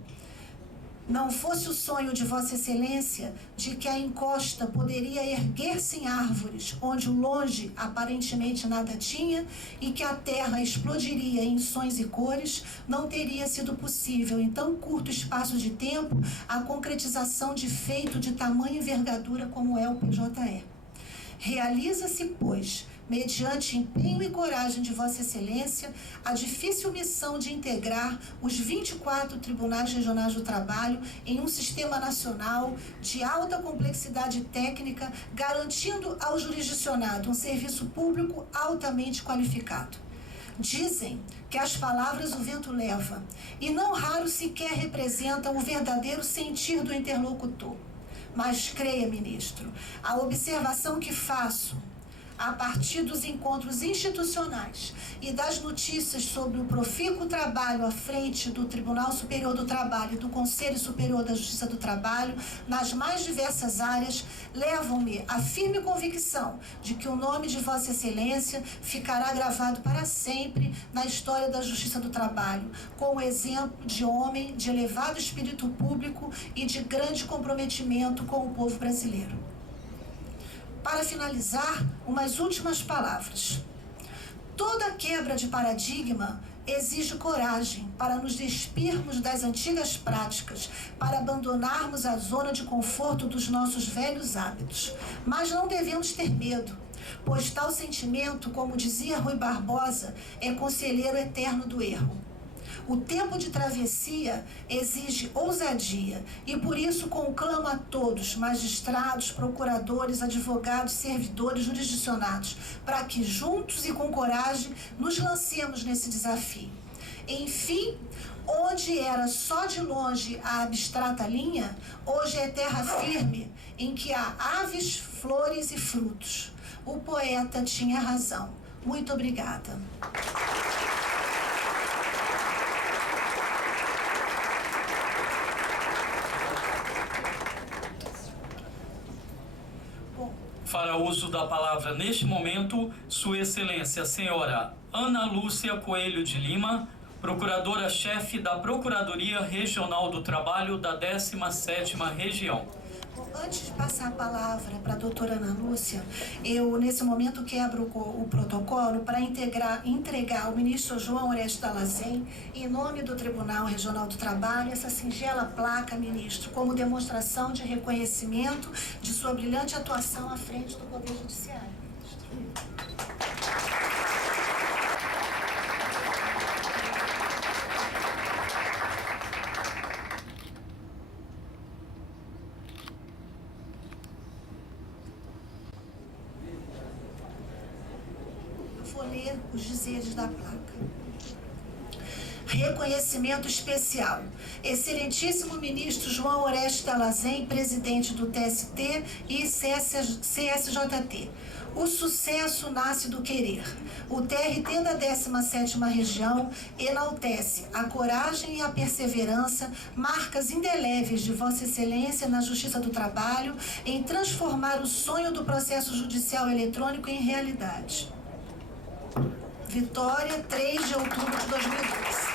não fosse o sonho de Vossa Excelência de que a encosta poderia erguer-se em árvores, onde o longe aparentemente nada tinha, e que a terra explodiria em sons e cores, não teria sido possível, em tão curto espaço de tempo, a concretização de feito de tamanha envergadura como é o PJE. Realiza-se, pois, mediante empenho e coragem de Vossa Excelência, a difícil missão de integrar os 24 tribunais regionais do trabalho em um sistema nacional de alta complexidade técnica, garantindo ao jurisdicionado um serviço público altamente qualificado. Dizem que as palavras o vento leva, e não raro sequer representam o verdadeiro sentir do interlocutor. Mas creia, ministro, a observação que faço a partir dos encontros institucionais e das notícias sobre o profícuo trabalho à frente do Tribunal Superior do Trabalho e do Conselho Superior da Justiça do Trabalho, nas mais diversas áreas, levam-me à firme convicção de que o nome de Vossa Excelência ficará gravado para sempre na história da Justiça do Trabalho, com o exemplo de homem de elevado espírito público e de grande comprometimento com o povo brasileiro. Para finalizar, umas últimas palavras. Toda quebra de paradigma exige coragem para nos despirmos das antigas práticas, para abandonarmos a zona de conforto dos nossos velhos hábitos. Mas não devemos ter medo, pois tal sentimento, como dizia Rui Barbosa, é conselheiro eterno do erro. O tempo de travessia exige ousadia e por isso conclamo a todos, magistrados, procuradores, advogados, servidores, jurisdicionados, para que juntos e com coragem nos lancemos nesse desafio. Enfim, onde era só de longe a abstrata linha, hoje é terra firme em que há aves, flores e frutos. O poeta tinha razão. Muito obrigada. Fará uso da palavra neste momento, Sua Excelência, a senhora Ana Lúcia Coelho de Lima, Procuradora-chefe da Procuradoria Regional do Trabalho da 17ª Região. Antes de passar a palavra para a doutora Ana Lúcia, eu, nesse momento, quebro o protocolo para entregar ao ministro João Oreste Dallazen, em nome do Tribunal Regional do Trabalho, essa singela placa, ministro, como demonstração de reconhecimento de sua brilhante atuação à frente do Poder Judiciário. Vou ler os dizeres da placa. Reconhecimento especial. Excelentíssimo ministro João Oreste Dallazen, presidente do TST e CSJT. O sucesso nasce do querer. O TRT da 17ª Região enaltece a coragem e a perseverança, marcas indeléveis de Vossa Excelência na Justiça do Trabalho, em transformar o sonho do processo judicial eletrônico em realidade. Vitória, 3 de outubro de 2012.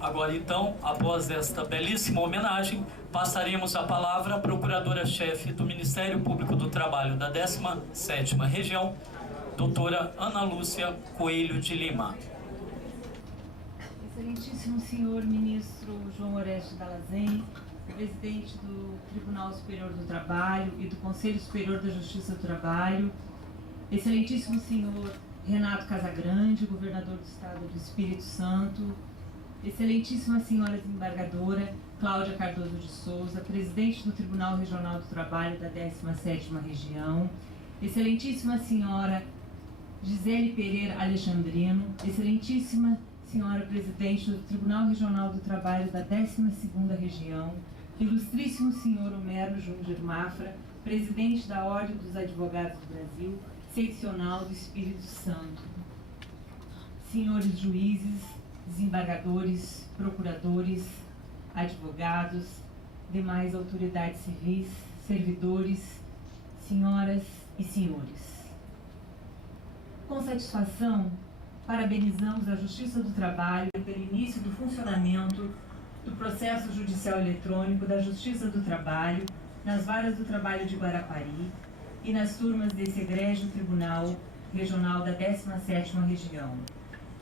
Agora, então, após esta belíssima homenagem, passaremos a palavra à Procuradora-Chefe do Ministério Público do Trabalho da 17ª Região, doutora Ana Lúcia Coelho de Lima. Excelentíssimo senhor ministro João Oreste Dallazen, presidente do Tribunal Superior do Trabalho e do Conselho Superior da Justiça do Trabalho, excelentíssimo senhor Renato Casagrande, governador do Estado do Espírito Santo, excelentíssima senhora desembargadora Cláudia Cardoso de Souza, presidente do Tribunal Regional do Trabalho da 17ª Região, excelentíssima senhora Gisele Pereira Alexandrino, excelentíssima senhora presidente do Tribunal Regional do Trabalho da 12ª Região, ilustríssimo senhor Homero Júnior Mafra, presidente da Ordem dos Advogados do Brasil, seccional do Espírito Santo, senhores juízes, desembargadores, procuradores, advogados, demais autoridades civis, servidores, senhoras e senhores. Com satisfação, parabenizamos a Justiça do Trabalho pelo início do funcionamento do processo judicial eletrônico da Justiça do Trabalho nas varas do trabalho de Guarapari e nas turmas desse egrégio Tribunal Regional da 17ª Região,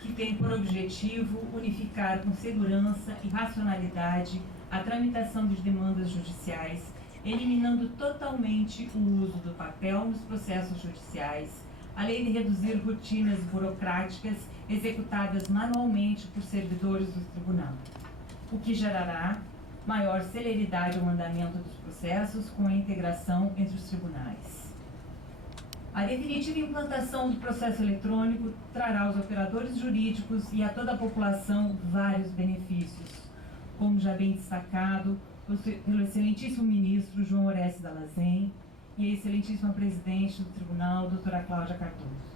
que tem por objetivo unificar com segurança e racionalidade a tramitação de demandas judiciais, eliminando totalmente o uso do papel nos processos judiciais, além de reduzir rotinas burocráticas executadas manualmente por servidores do tribunal, o que gerará maior celeridade ao andamento dos processos com a integração entre os tribunais. A definitiva implantação do processo eletrônico trará aos operadores jurídicos e a toda a população vários benefícios, como já bem destacado pelo excelentíssimo ministro João Oreste Dallazen e a excelentíssima presidente do tribunal, doutora Cláudia Cardoso.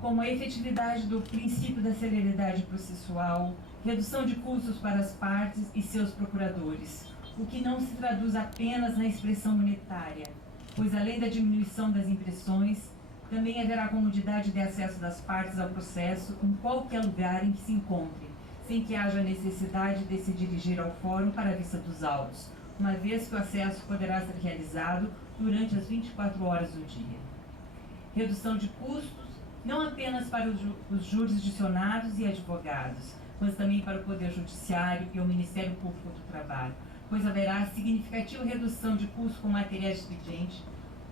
Como a efetividade do princípio da celeridade processual, redução de custos para as partes e seus procuradores, o que não se traduz apenas na expressão monetária, pois além da diminuição das impressões, também haverá comodidade de acesso das partes ao processo em qualquer lugar em que se encontre, sem que haja necessidade de se dirigir ao fórum para a vista dos autos, uma vez que o acesso poderá ser realizado durante as 24 horas do dia. Redução de custos, não apenas para os jurisdicionados e advogados, mas também para o Poder Judiciário e o Ministério Público do Trabalho, pois haverá significativa redução de custos com material expediente,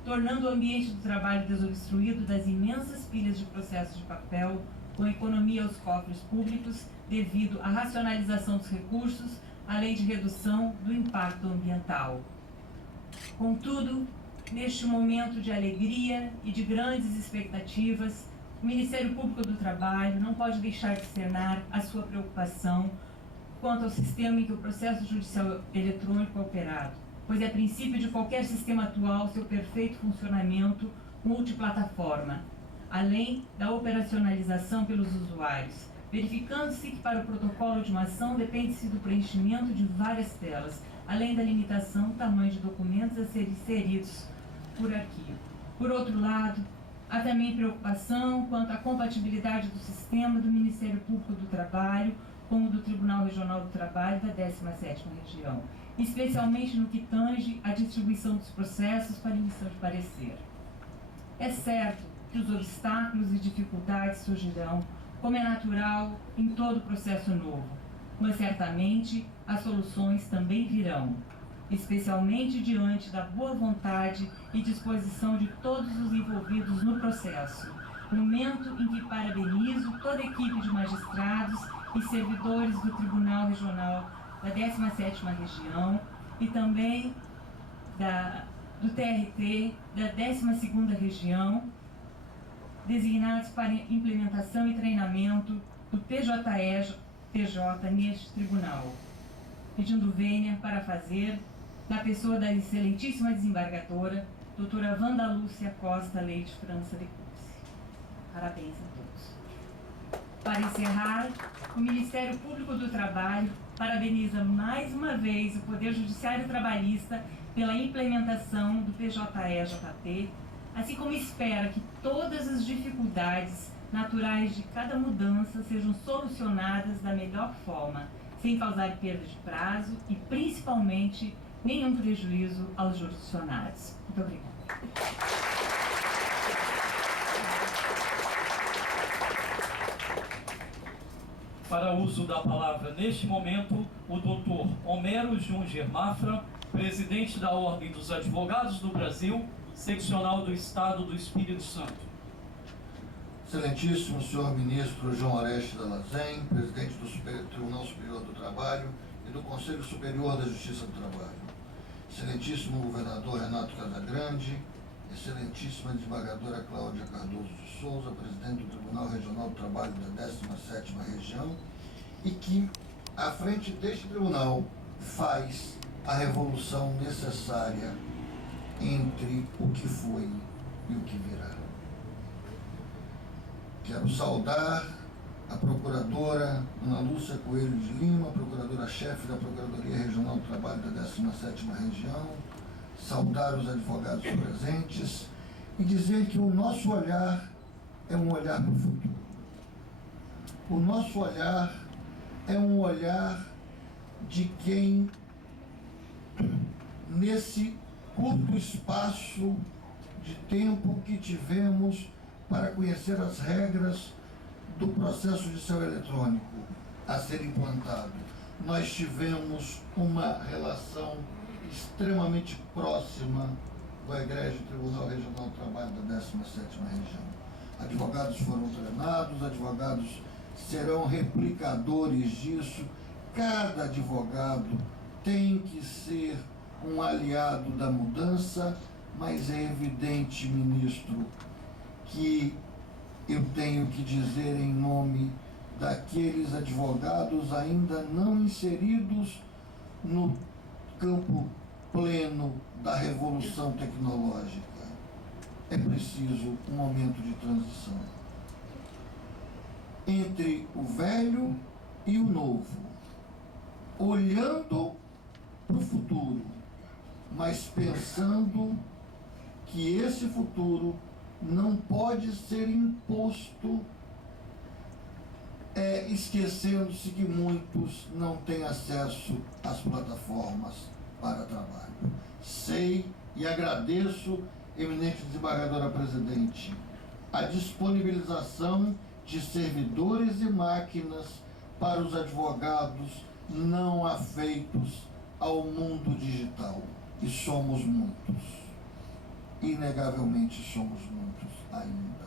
tornando o ambiente do trabalho desobstruído das imensas pilhas de processos de papel, com economia aos cofres públicos devido à racionalização dos recursos, além de redução do impacto ambiental. Contudo, neste momento de alegria e de grandes expectativas, o Ministério Público do Trabalho não pode deixar de externar a sua preocupação quanto ao sistema em que o processo judicial eletrônico é operado, pois é princípio de qualquer sistema atual seu perfeito funcionamento multiplataforma, além da operacionalização pelos usuários, verificando-se que para o protocolo de uma ação depende-se do preenchimento de várias telas, além da limitação do tamanho de documentos a serem inseridos por arquivo. Por outro lado, há também preocupação quanto à compatibilidade do sistema do Ministério Público do Trabalho como do Tribunal Regional do Trabalho da 17ª Região, especialmente no que tange à distribuição dos processos para emissão de parecer. É certo que os obstáculos e dificuldades surgirão, como é natural em todo processo novo, mas certamente as soluções também virão, especialmente diante da boa vontade e disposição de todos os envolvidos no processo, momento em que parabenizo toda a equipe de magistrados e servidores do Tribunal Regional da 17ª Região e também do TRT da 12ª Região, designados para implementação e treinamento do PJE-TJ neste tribunal, pedindo vênia para fazer, na pessoa da excelentíssima desembargadora, doutora Wanda Lúcia Costa Leite França de Cursi. Parabéns a todos. Para encerrar, o Ministério Público do Trabalho parabeniza mais uma vez o Poder Judiciário Trabalhista pela implementação do PJE-JT, assim como espera que todas as dificuldades naturais de cada mudança sejam solucionadas da melhor forma, sem causar perda de prazo e, principalmente, nenhum prejuízo aos jurisdicionados. Muito obrigada. Para uso da palavra neste momento, o Dr. Homero Junger Mafra, presidente da Ordem dos Advogados do Brasil, seccional do Estado do Espírito Santo. Excelentíssimo senhor ministro João Oreste Dallazen, presidente do Tribunal Superior do Trabalho e do Conselho Superior da Justiça do Trabalho. Excelentíssimo governador Renato Casagrande, excelentíssima desembargadora Cláudia Cardoso de Souza, presidente do Tribunal Regional do Trabalho da 17ª Região, e que, à frente deste tribunal, faz a revolução necessária entre o que foi e o que virá. Quero saudar a procuradora Ana Lúcia Coelho de Lima, procuradora-chefe da Procuradoria Regional do Trabalho da 17ª Região, saudar os advogados presentes e dizer que o nosso olhar é um olhar para o futuro. O nosso olhar é um olhar de quem, nesse curto espaço de tempo que tivemos para conhecer as regras do processo judicial eletrônico a ser implantado, nós tivemos uma relação extremamente próxima do egrégio Tribunal Regional do Trabalho da 17ª Região. Advogados foram treinados, advogados serão replicadores disso. Cada advogado tem que ser um aliado da mudança, mas é evidente, ministro, que eu tenho que dizer em nome daqueles advogados ainda não inseridos no campo pleno da revolução tecnológica. É preciso um momento de transição entre o velho e o novo, olhando para o futuro, mas pensando que esse futuro não pode ser imposto, esquecendo-se que muitos não têm acesso às plataformas para trabalho. Sei e agradeço, eminente desembargadora presidente, a disponibilização de servidores e máquinas para os advogados não afeitos ao mundo digital. E somos muitos. Inegavelmente somos muitos ainda.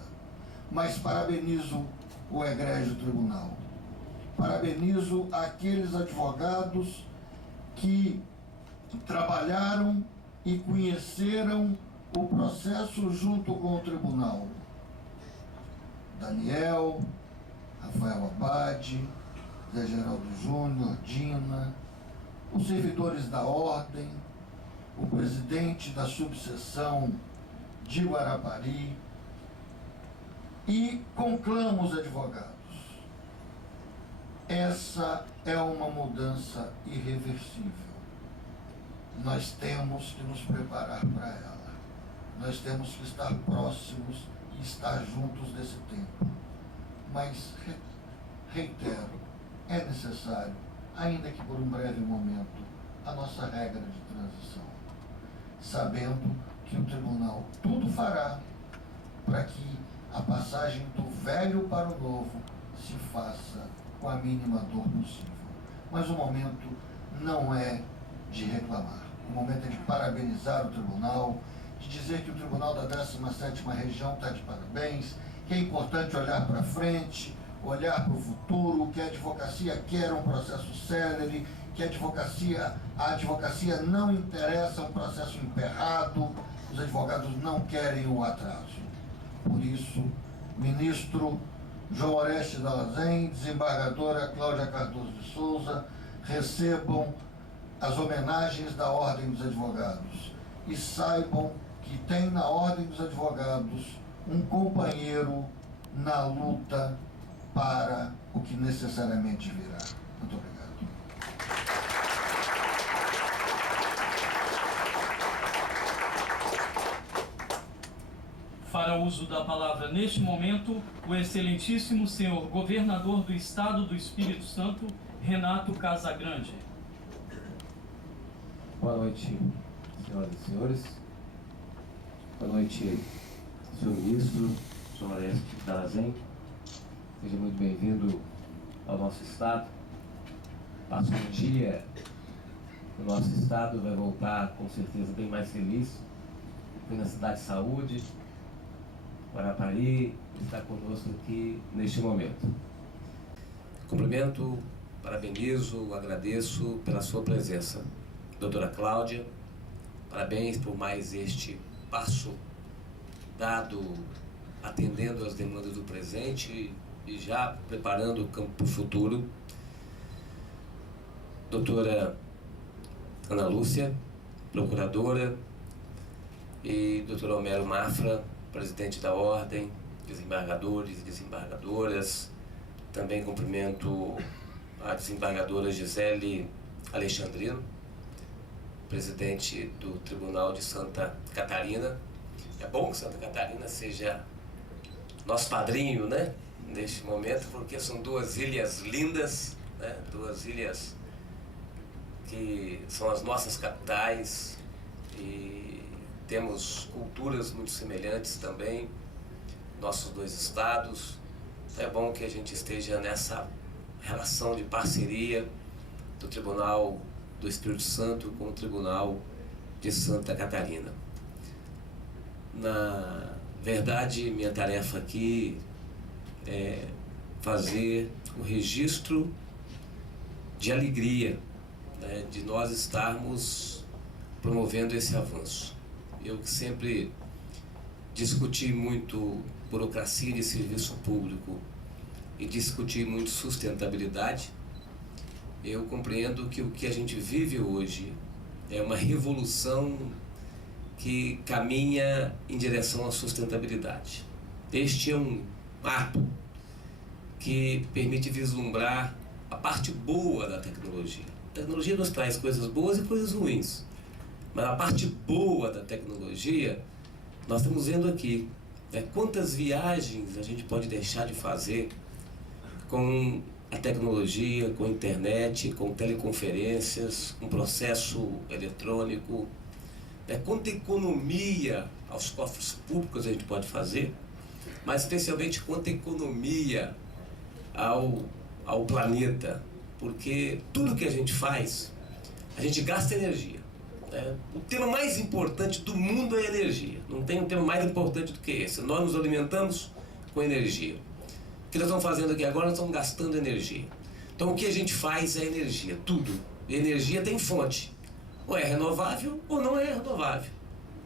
Mas parabenizo o egrégio tribunal. Parabenizo aqueles advogados que trabalharam e conheceram o processo junto com o tribunal. Daniel, Rafael Abade, Zé Geraldo Júnior, Dina, os servidores da ordem, o presidente da subseção de Guarapari, e conclamo os advogados. Essa é uma mudança irreversível. Nós temos que nos preparar para ela. Nós temos que estar próximos e estar juntos nesse tempo. Mas, reitero, é necessário, ainda que por um breve momento, a nossa regra de transição, sabendo que o tribunal tudo fará para que a passagem do velho para o novo se faça com a mínima dor possível. Mas o momento não é de reclamar. O momento é de parabenizar o tribunal, de dizer que o tribunal da 17ª Região está de parabéns, que é importante olhar para frente, olhar para o futuro, que a advocacia quer um processo célere, que a advocacia não interessa um processo emperrado, os advogados não querem o atraso. Por isso, ministro João Orestes Dallazen, desembargadora Cláudia Cardoso de Souza, recebam as homenagens da Ordem dos Advogados e saibam que tem na Ordem dos Advogados um companheiro na luta para o que necessariamente virá. Muito obrigado. Fará uso da palavra neste momento o excelentíssimo senhor governador do Estado do Espírito Santo, Renato Casagrande. Boa noite, senhoras e senhores. Boa noite, senhor ministro, João Orestes Dallazen. Seja muito bem-vindo ao nosso Estado. Passa um dia no nosso Estado, vai voltar com certeza bem mais feliz. Fui na Cidade de Saúde, Guarapari, está conosco aqui neste momento. Cumprimento, parabenizo, agradeço pela sua presença. Doutora Cláudia, parabéns por mais este passo dado, atendendo às demandas do presente e já preparando o campo para o futuro. Doutora Ana Lúcia, procuradora, e doutor Homero Mafra, presidente da Ordem, desembargadores e desembargadoras. Também cumprimento a desembargadora Gisele Alexandrino, presidente do Tribunal de Santa Catarina. É bom que Santa Catarina seja nosso padrinho, né, neste momento, porque são duas ilhas lindas, né, duas ilhas que são as nossas capitais e temos culturas muito semelhantes também, nossos dois estados. É bom que a gente esteja nessa relação de parceria do Tribunal do Espírito Santo com o Tribunal de Santa Catarina. Na verdade, minha tarefa aqui é fazer o registro de alegria, né, de nós estarmos promovendo esse avanço. Eu que sempre discuti muito burocracia de serviço público e discuti muito sustentabilidade, eu compreendo que o que a gente vive hoje é uma revolução que caminha em direção à sustentabilidade. Este é um ato que permite vislumbrar a parte boa da tecnologia. A tecnologia nos traz coisas boas e coisas ruins, mas a parte boa da tecnologia nós estamos vendo aqui, né? Quantas viagens a gente pode deixar de fazer com a tecnologia, com a internet, com teleconferências, com processo eletrônico, né? Quanta economia aos cofres públicos a gente pode fazer, mas especialmente quanta economia ao planeta, porque tudo que a gente faz, a gente gasta energia. O tema mais importante do mundo é energia. Não tem um tema mais importante do que esse. Nós nos alimentamos com energia. O que nós estamos fazendo aqui agora, nós estamos gastando energia. Então o que a gente faz é energia, tudo. E energia tem fonte. Ou é renovável ou não é renovável.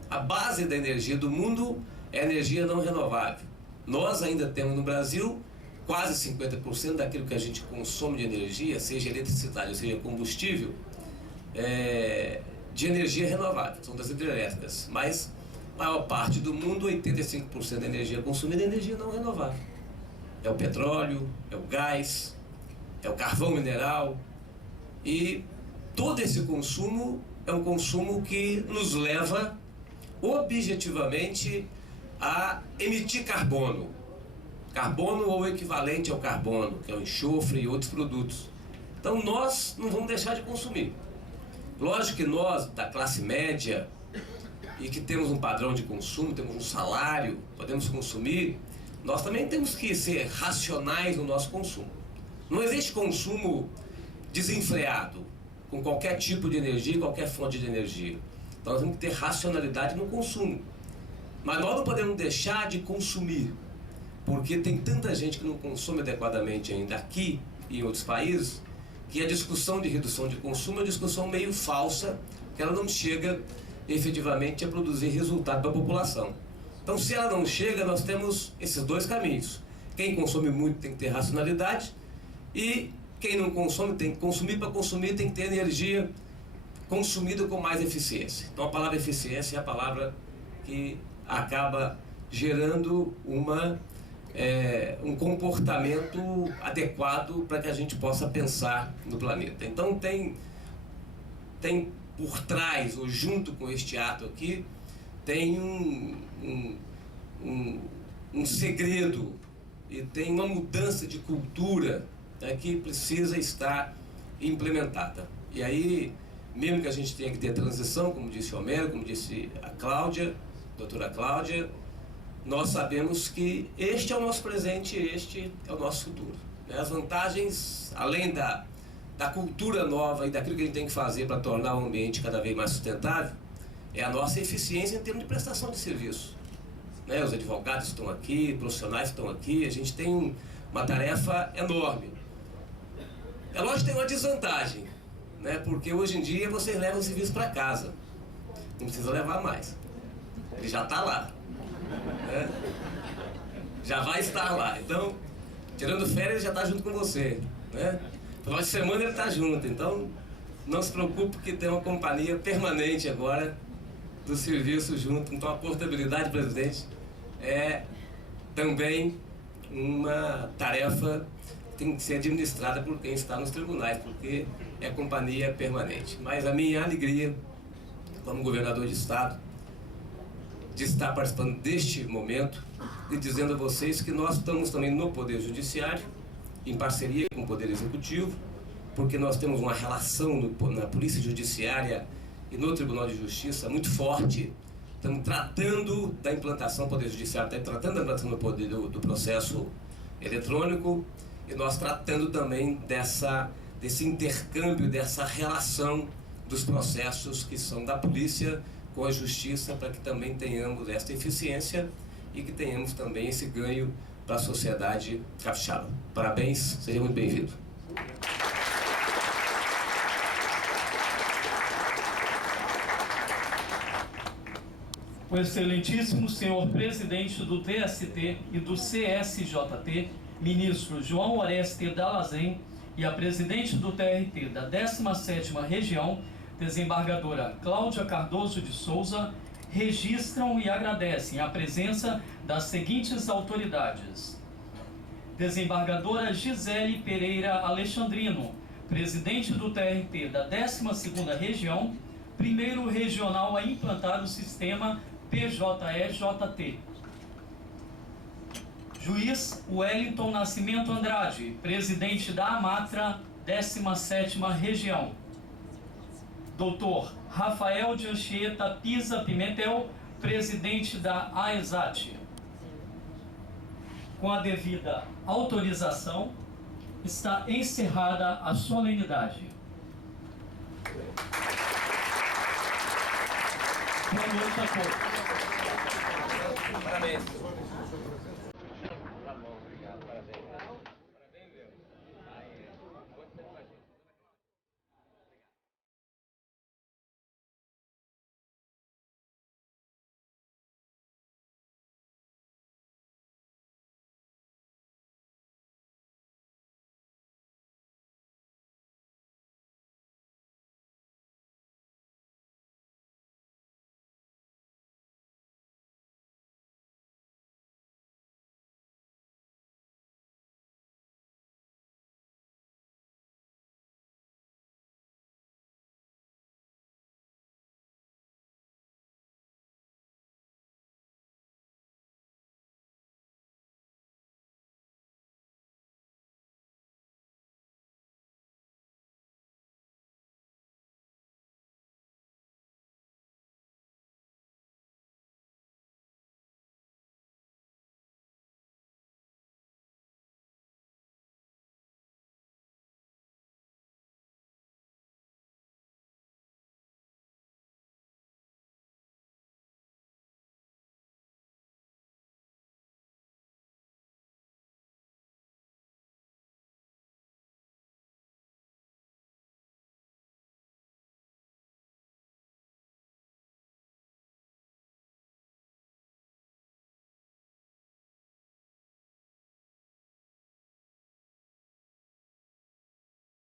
A base da energia do mundo é energia não renovável. Nós ainda temos no Brasil quase 50% daquilo que a gente consome de energia, seja eletricidade ou seja combustível, de energia renovável, são das hidrelétricas. Mas a maior parte do mundo, 85% da energia consumida é energia não renovável. É o petróleo, é o gás, é o carvão mineral, e todo esse consumo é um consumo que nos leva objetivamente a emitir carbono. carbono ou equivalente ao carbono, que é o enxofre e outros produtos. Então nós não vamos deixar de consumir. Lógico que nós, da classe média, e que temos um padrão de consumo, temos um salário, podemos consumir, nós também temos que ser racionais no nosso consumo. Não existe consumo desenfreado, com qualquer tipo de energia, qualquer fonte de energia. Então nós temos que ter racionalidade no consumo. Mas nós não podemos deixar de consumir, porque tem tanta gente que não consome adequadamente ainda aqui e em outros países, que a discussão de redução de consumo é uma discussão meio falsa, que ela não chega efetivamente a produzir resultado para a população. Então, se ela não chega, nós temos esses dois caminhos. Quem consome muito tem que ter racionalidade, e quem não consome tem que consumir. Para consumir tem que ter energia consumida com mais eficiência. Então, a palavra eficiência é a palavra que acaba gerando um comportamento adequado para que a gente possa pensar no planeta. Então tem por trás, ou junto com este ato aqui, tem um segredo e tem uma mudança de cultura, né, que precisa estar implementada. E aí, mesmo que a gente tenha que ter transição, como disse o Homero, como disse a Cláudia, a doutora Cláudia, nós sabemos que este é o nosso presente, este é o nosso futuro. As vantagens, além da cultura nova e daquilo que a gente tem que fazer para tornar o ambiente cada vez mais sustentável, é a nossa eficiência em termos de prestação de serviço. Os advogados estão aqui, profissionais estão aqui, a gente tem uma tarefa enorme. É lógico que tem uma desvantagem, porque hoje em dia vocês levam o serviço para casa, não precisa levar mais, ele já está lá. Já vai estar lá. Então, tirando férias, ele já está junto com você. No final de semana ele está junto. Então, não se preocupe, que tem uma companhia permanente agora do serviço junto. Então, a portabilidade, presidente, é também uma tarefa que tem que ser administrada por quem está nos tribunais, porque é companhia permanente. Mas a minha alegria, como governador de Estado, de estar participando deste momento e dizendo a vocês que nós estamos também no Poder Judiciário, em parceria com o Poder Executivo, porque nós temos uma relação na Polícia Judiciária e no Tribunal de Justiça muito forte. Estamos tratando da implantação, o Poder Judiciário está tratando da implantação do processo eletrônico, e nós tratando também desse intercâmbio, dessa relação dos processos que são da polícia com a justiça, para que também tenhamos esta eficiência e que tenhamos também esse ganho para a sociedade capixaba. Parabéns, seja muito bem-vindo. O excelentíssimo senhor presidente do TST e do CSJT, ministro João Oreste Dallazen, e a presidente do TRT da 17ª Região, desembargadora Cláudia Cardoso de Souza, registram e agradecem a presença das seguintes autoridades: desembargadora Gisele Pereira Alexandrino, presidente do TRT da 12ª Região, primeiro regional a implantar o sistema PJE-JT. Juiz Wellington Nascimento Andrade, presidente da AMATRA, 17ª Região. Dr. Rafael de Anchieta Pisa Pimentel, presidente da AESAT. Com a devida autorização, está encerrada a solenidade. Boa noite a todos. Parabéns.